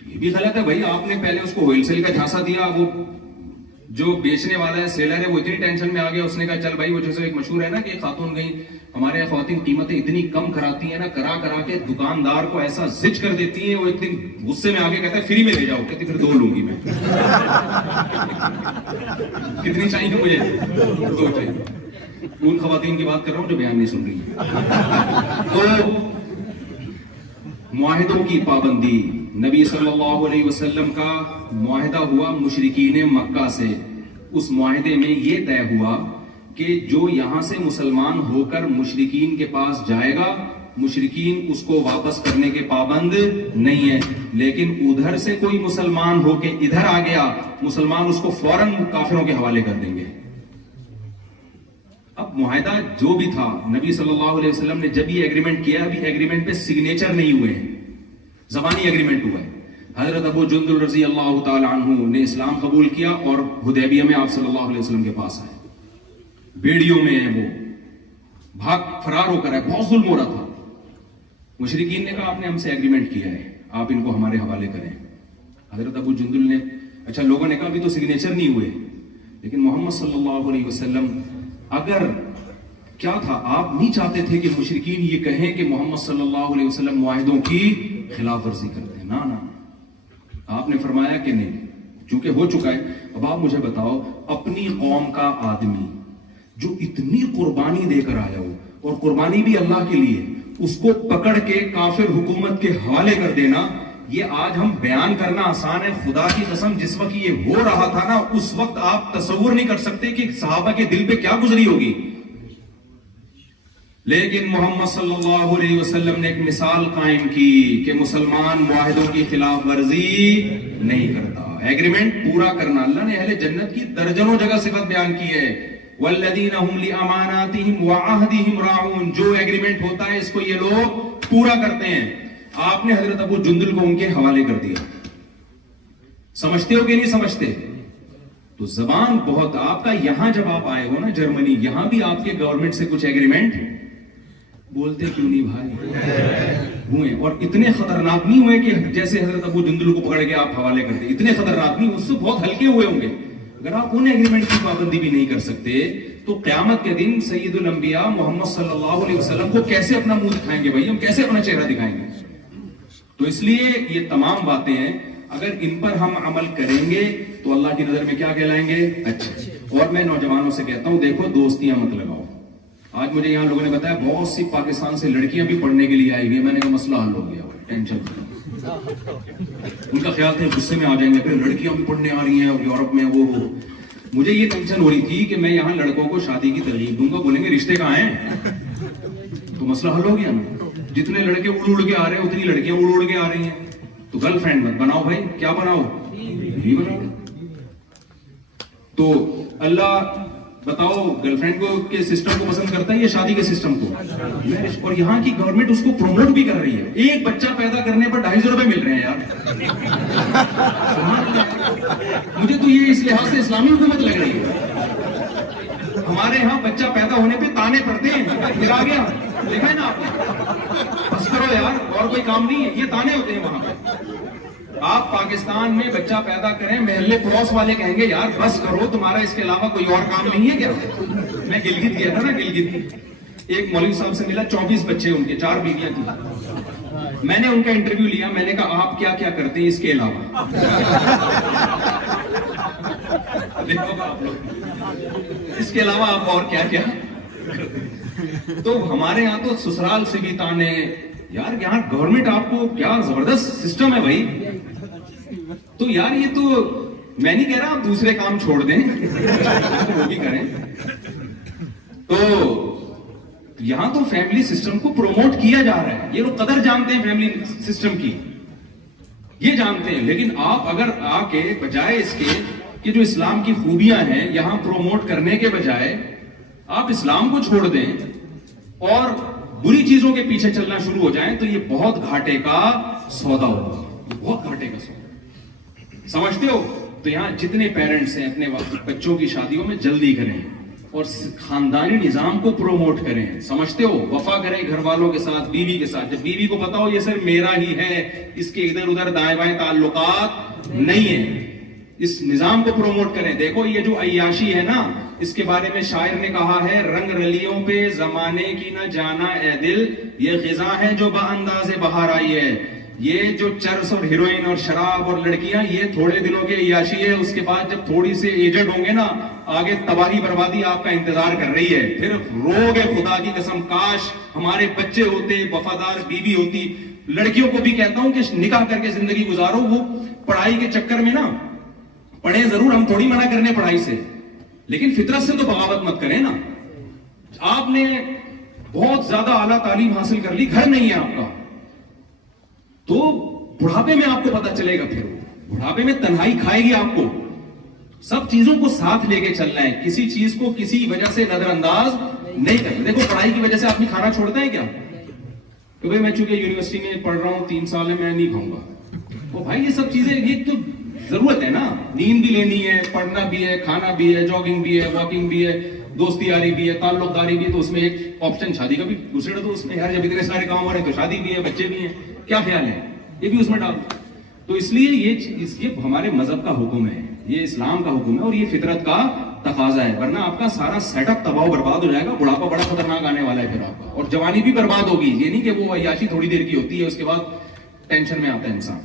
یہ بھی غلط ہے بھائی. آپ نے پہلے اس کو ہول سیل کا جھانسا دیا, وہ جو بیچنے والا ہے, سیلر ہے, وہ اتنی ٹینشن میں آ گیا, اس نے کہا چل بھائی, وہ جیسے ایک مشہور ہے نا کہ خاتون گئی, ہمارے یہاں خواتین قیمتیں اتنی کم کراتی ہیں نا, کرا کرا کے دکاندار کو ایسا زج کر دیتی ہیں, وہ ایک دن غصے میں آ کے کہتا ہے فری میں لے جاؤ, کہتی پھر 2 لوں گی میں. کتنی چاہیے مجھے؟ 2 چاہیے. ان خواتین کی بات کر رہا ہوں جو بیان نہیں سن رہی ہیں. تو معاہدوں کی پابندی, نبی صلی اللہ علیہ وسلم کا معاہدہ ہوا مشرکین مکہ سے. اس معاہدے میں یہ طے ہوا کہ جو یہاں سے مسلمان ہو کر مشرکین کے پاس جائے گا, مشرکین اس کو واپس کرنے کے پابند نہیں ہے, لیکن ادھر سے کوئی مسلمان ہو کے ادھر آ گیا, مسلمان اس کو فوراً کافروں کے حوالے کر دیں گے. اب معاہدہ جو بھی تھا, نبی صلی اللہ علیہ وسلم نے جب یہ ایگریمنٹ کیا, ابھی ایگریمنٹ پہ سگنیچر نہیں ہوئے ہیں, زبانی ایگریمنٹ ہوا ہے. حضرت ابو جندل رضی اللہ تعالی عنہ نے اسلام قبول کیا اور حدیبیہ میں آپ صلی اللہ علیہ وسلم کے پاس آئے. بیڑیوں میں ہے, وہ بھاگ فرار ہو کر ہے, بہت ظلم ہو رہا تھا. مشرکین نے کہا آپ نے ہم سے ایگریمنٹ کیا ہے, آپ ان کو ہمارے حوالے کریں. حضرت ابو جندل نے, اچھا لوگوں نے کہا ابھی تو سگنیچر نہیں ہوئے, لیکن محمد صلی اللہ علیہ وسلم, اگر کیا تھا, آپ نہیں چاہتے تھے کہ مشرکین یہ کہیں کہ محمد صلی اللہ علیہ وسلم معاہدوں کی خلاف ورزی کرتے ہیں. نا آپ نے فرمایا کہ نہیں, چونکہ ہو چکا ہے. اب آپ مجھے بتاؤ, اپنی قوم کا آدمی جو اتنی قربانی دے کر آیا ہو, اور قربانی بھی اللہ کے لیے, اس کو پکڑ کے کافر حکومت کے حوالے کر دینا, یہ آج ہم بیان کرنا آسان ہے. خدا کی قسم جس وقت یہ ہو رہا تھا نا, اس وقت آپ تصور نہیں کر سکتے کہ صحابہ کے دل پہ کیا گزری ہوگی. لیکن محمد صلی اللہ علیہ وسلم نے ایک مثال قائم کی کہ مسلمان معاہدوں کی خلاف ورزی نہیں کرتا, ایگریمنٹ پورا کرنا. اللہ نے اہل جنت کی درجنوں جگہ صفت بیان کی ہے, والذین هم لاماناتهم وعہدهم راعون. جو ایگریمنٹ ہوتا ہے اس کو یہ لوگ پورا کرتے ہیں. آپ نے حضرت ابو جندل کو ان کے حوالے کر دیا. سمجھتے ہو کہ نہیں سمجھتے؟ تو زبان بہت, آپ کا یہاں جب آپ آئے ہو نا جرمنی, یہاں بھی آپ کے گورنمنٹ سے کچھ ایگریمنٹ بولتے کیوں نہیں بھائی ہوئے, اور اتنے خطرناک نہیں ہوئے کہ جیسے حضرت ابو جندل کو پکڑ کے آپ حوالے کرتے, اتنے خطرناک نہیں, اس سے بہت ہلکے ہوئے ہوں گے. اگر آپ ان ایگریمنٹ کی پابندی بھی نہیں کر سکتے تو قیامت کے دن سید الانبیاء محمد صلی اللہ علیہ وسلم کو کیسے اپنا منہ دکھائیں گے بھائی, ہم کیسے اپنا چہرہ دکھائیں گے؟ تو اس لیے یہ تمام باتیں ہیں, اگر ان پر ہم عمل کریں گے تو اللہ کی نظر میں کیا کہلائیں گے؟ اچھا. اور میں نوجوانوں سے کہتا ہوں, دیکھو دوستیاں مت لگاؤ. آج مجھے یہاں لوگوں نے بتایا بہت سی پاکستان سے لڑکیاں بھی پڑھنے کے لیے آئی ہوئی ہیں. میں نے کہا مسئلہ حل ہو گیا, ٹینشن. ان کا خیال تھا غصے میں آ جائیں گے, پھر لڑکیاں بھی پڑھنے آ رہی ہیں اور یورپ میں وہ. مجھے یہ ٹینشن ہو رہی تھی کہ میں یہاں لڑکوں کو شادی کی ترغیب دوں گا, بولیں گے رشتے کہاں ہیں, تو مسئلہ حل ہو گیا نا. جتنے لڑکے اڑ اڑ کے آ رہے ہیں اتنی لڑکیاں اڑ اڑ کے آ رہی ہیں. تو گرل فرینڈ مت بناؤ بھائی, کیا بناؤ؟ بیوی بناؤ. تو اللہ بتاؤ گرل فرینڈ کو کے سسٹم کو پسند کرتا ہے یا شادی کے سسٹم کو؟ اور یہاں کی گورنمنٹ اس کو پروموٹ بھی کر رہی ہے. ایک بچہ پیدا کرنے پر 250 روپے مل رہے ہیں یار. مجھے تو یہ اس لحاظ سے اسلامی حکومت لگ رہی ہے. ہمارے یہاں بچہ پیدا ہونے پہ تانے پڑتے ہیں, پھر آ گیا, دیکھا ہے نا آپ نے, بس کرو یار, اور کوئی کام نہیں ہے, یہ تانے ہوتے ہیں وہاں پہ. آپ پاکستان میں بچہ پیدا کریں, محلے پڑوس والے کہیں گے یار بس کرو, تمہارا اس کے علاوہ کوئی اور کام نہیں ہے کیا؟ میں گلگت گیا تھا نا, گلگت, ایک مولوی صاحب سے ملا, 24 بچے ان کے, 4 بیویاں تھیں. میں نے ان کا انٹرویو لیا, میں نے کہا آپ کیا کیا کرتے ہیں اس کے علاوہ؟ دیکھو آپ لوگ, اس کے علاوہ آپ اور کیا کیا؟ تو ہمارے یہاں تو سسرال سے بھی تانے یار, یہاں گورنمنٹ آپ کو کیا زبردست سسٹم ہے بھائی. تو یار یہ تو میں نہیں کہہ رہا آپ دوسرے کام چھوڑ دیں, وہ بھی کریں. تو یہاں تو فیملی سسٹم کو پروموٹ کیا جا رہا ہے. یہ لوگ قدر جانتے ہیں فیملی سسٹم کی, یہ جانتے ہیں. لیکن آپ اگر آ کے بجائے اس کے کہ جو اسلام کی خوبیاں ہیں یہاں پروموٹ کرنے کے بجائے آپ اسلام کو چھوڑ دیں اور بری چیزوں کے پیچھے چلنا شروع ہو جائیں, تو یہ بہت گھاٹے کا سودا ہوگا, بہت گھاٹے کا سودا. سمجھتے ہو؟ تو یہاں جتنے پیرنٹس ہیں اپنے بچوں کی شادیوں میں جلدی کریں, اور خاندانی نظام کو پروموٹ کریں. سمجھتے ہو, وفا کریں گھر والوں کے ساتھ, بیوی کے ساتھ. جب بیوی کو پتا ہو یہ صرف میرا ہی ہے, اس کے ادھر ادھر دائیں بائیں تعلقات نہیں ہیں, اس نظام کو پروموٹ کریں. دیکھو یہ جو عیاشی ہے نا, اس کے بارے میں شاعر نے کہا ہے, رنگ رلیوں پہ زمانے کی نہ جانا اے دل, یہ خزاں ہے جو بانداز بہار آئی ہے. یہ جو چرس اور ہیروئن اور شراب اور لڑکیاں, یہ تھوڑے دنوں کے عیاشی ہے. اس کے بعد جب تھوڑی سے ایجڈ ہوں گے نا, آگے تباہی بربادی آپ کا انتظار کر رہی ہے. پھر رو گے خدا کی قسم, کاش ہمارے بچے ہوتے, وفادار بیوی ہوتی. لڑکیوں کو بھی کہتا ہوں کہ نکاح کر کے زندگی گزارو. وہ پڑھائی کے چکر میں نا, پڑھیں ضرور, ہم تھوڑی منع کرنے پڑھائی سے, لیکن فطرت سے تو بغاوت مت کریں نا. آپ نے بہت زیادہ اعلیٰ تعلیم حاصل کر لی, گھر نہیں ہے آپ کا, تو بڑھاپے میں آپ کو پتا چلے گا. پھر بڑھاپے میں تنہائی کھائے گی آپ کو. سب چیزوں کو ساتھ لے کے چلنا ہے, کسی چیز کو کسی وجہ سے نظر انداز نہیں کرنا. دیکھو پڑھائی کی وجہ سے آدمی کھانا چھوڑتا ہے کیا, کہ بھائی میں چونکہ یونیورسٹی میں پڑھ رہا ہوں 3 سال ہے, میں نہیں کھاؤں گا. وہ بھائی یہ سب چیزیں, یہ تو ضرورت ہے نا. نیند بھی لینی ہے, پڑھنا بھی ہے, کھانا بھی ہے, جاگنگ بھی ہے, واکنگ بھی ہے, دوستی یاری بھی ہے, تعلق داری بھی ہے. تو اس میں ایک آپشن شادی کا بھی دوسرے, تو اس میں یار جب اتنے سارے کام ہو رہے ہیں تو شادی بھی ہے, بچے بھی ہیں, کیا خیال ہے, یہ بھی اس میں ڈال. تو اس لیے یہ ہمارے مذہب کا حکم ہے, یہ اسلام کا حکم ہے, اور یہ فطرت کا تقاضا ہے. ورنہ آپ کا سارا سیٹ اپ تباہ و برباد ہو جائے گا. بڑھاپا بڑا خطرناک آنے والا ہے پھر آپ کا, اور جوانی بھی برباد ہوگی. یہ نہیں کہ وہ عیاشی تھوڑی دیر کی ہوتی ہے, اس کے بعد ٹینشن میں آتا ہے انسان.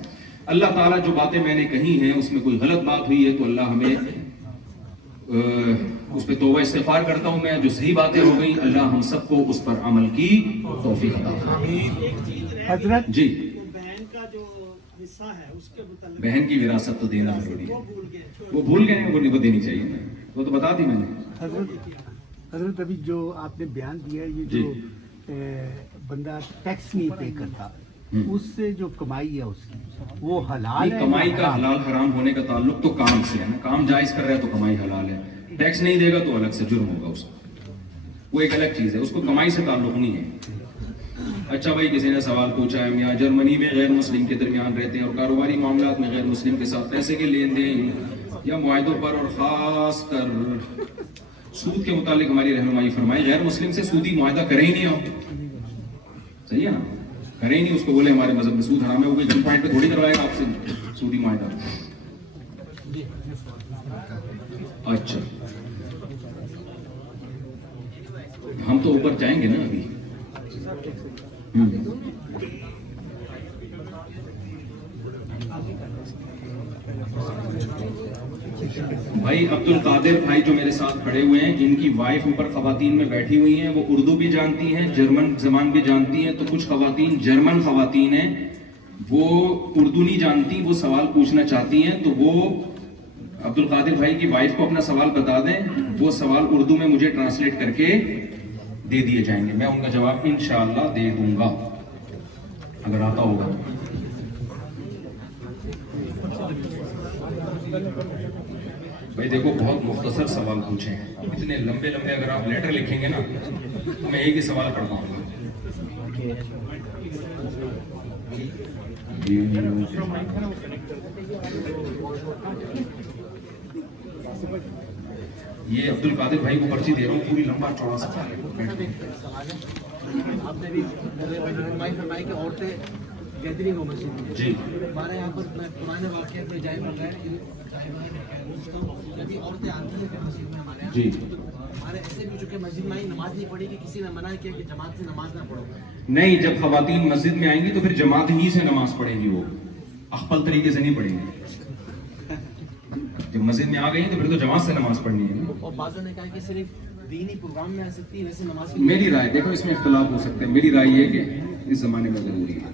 اللہ تعالیٰ جو باتیں میں نے کہی ہیں اس میں کوئی غلط بات ہوئی ہے تو اللہ ہمیں اس پہ توبہ استغفار کرتا ہوں میں. جو صحیح باتیں ہو گئی, اللہ ہم سب کو اس پر عمل کی توفیق عطا فرمائے. حضرت جی, بہن کا جو حصہ ہے اس کے متعلق بہن کی وراثت تو دینا ضروری ہے. وہ بھول گئے ہیں, وہ نہیں کو دینی چاہیے نا, وہ تو بتا دی میں نے. حضرت ابھی جو آپ نے بیان دیا, یہ جو بندہ ٹیکس نہیں پے کرتا, اس سے جو کمائی ہے اس کی, وہ حلال ہے. کمائی کا حلال حرام ہونے کا تعلق تو کام سے ہے نا. کام جائز کر رہا ہے تو کمائی حلال ہے. ٹیکس نہیں دے گا تو الگ سے جرم ہوگا اس کا, وہ ایک الگ چیز ہے, اس کو کمائی سے تعلق نہیں ہے. اچھا بھائی, کسی نے سوال پوچھا ہے, میاں جرمنی میں غیر مسلم کے درمیان رہتے ہیں اور کاروباری معاملات میں غیر مسلم کے ساتھ پیسے کے لین دین یا معاہدوں پر, اور خاص کر سود کے متعلق ہماری رہنمائی فرمائے. غیر مسلم سے سودی معاہدہ کرے ہی نہیں آپ, صحیح ہے نا, کرے ہی نہیں. اس کو بولے ہمارے مذہب میں سود حرام ہے, وہ کوئی گن پوائنٹ پہ تھوڑی کروائے گا آپ سے سودی معاہدہ. اچھا, ہم تو اوپر جائیں گے نا ابھی. بھائی عبد القادر بھائی جو میرے ساتھ کھڑے ہوئے ہیں, جن کی وائف اوپر خواتین میں بیٹھی ہوئی ہیں, وہ اردو بھی جانتی ہیں, جرمن زبان بھی جانتی ہیں. تو کچھ خواتین جرمن خواتین ہیں, وہ اردو نہیں جانتی, وہ سوال پوچھنا چاہتی ہیں. تو وہ عبد القادر بھائی کی وائف کو اپنا سوال بتا دیں, وہ سوال اردو میں مجھے ٹرانسلیٹ کر کے دے دیے جائیں گے. میں ان کا جواب انشاءاللہ دے دوں گا اگر آتا ہوگا. بھائی دیکھو, بہت مختصر سوال پوچھے ہیں, اتنے لمبے لمبے اگر آپ لیٹر لکھیں گے نا تو میں ایک ہی سوال پڑھ پاؤں گا. یہ عبد القادر بھائی کو پرچی دے رہا ہوں, پوری لمبا چوڑا سوال ہے. آپ نے بھی فرمائی کہ عورتیں گیدرنگ ہو مسجد میں. جی, ہمارے یہاں پر پرانے واقعات میں جائے بن رہے عورتیں آتی ہیں مسجد میں ہمارے یہاں. جی, ہمارے ایسے بھی چونکہ مسجد میں ہی نماز نہیں پڑھی, کہ کسی نے منع کیا کہ جماعت سے نماز نہ پڑھو. نہیں, جب خواتین مسجد میں آئیں گی تو پھر جماعت ہی سے نماز پڑھیں گی, وہ اخپل طریقے سے نہیں پڑھیں گی. جب مسجد میں آ گئی تو پھر تو جماعت سے نماز پڑھنی ہے. اور بعضوں نے کہا کہ صرف دینی پروگرام میں آ سکتی ہے, ویسے نماز. میری رائے دیکھو, اس میں اختلاف ہو سکتے ہیں. میری رائے یہ کہ اس زمانے میں ضروری ہے.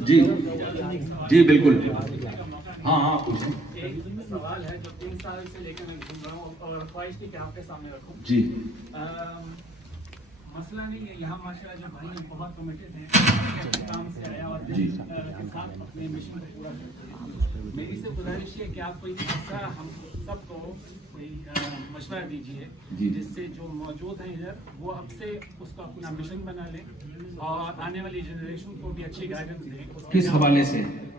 جی جی بالکل, ہاں ہاں سوال ہے جو 3 سال سے لے کے میں گھوم رہا ہوں, اور خواہش تھی کہ آپ کے سامنے رکھوں. جی, مسئلہ نہیں ہے, یہاں ماشاء اللہ جو بھائی ہیں بہت کمیٹڈ ہیں, کام سے آیا اور جی, کے ساتھ اپنے مشن کو پورا کرتے ہیں. میری سے گزارش ہے کہ آپ کوئی ایسا ہم سب کو کوئی مشورہ دیجیے جس سے جو موجود ہیں ادھر وہ اب سے اس کو اپنا مشن بنا لیں اور آنے والی جنریشن کو بھی اچھی گائیڈنس دیں. کس حوالے سے؟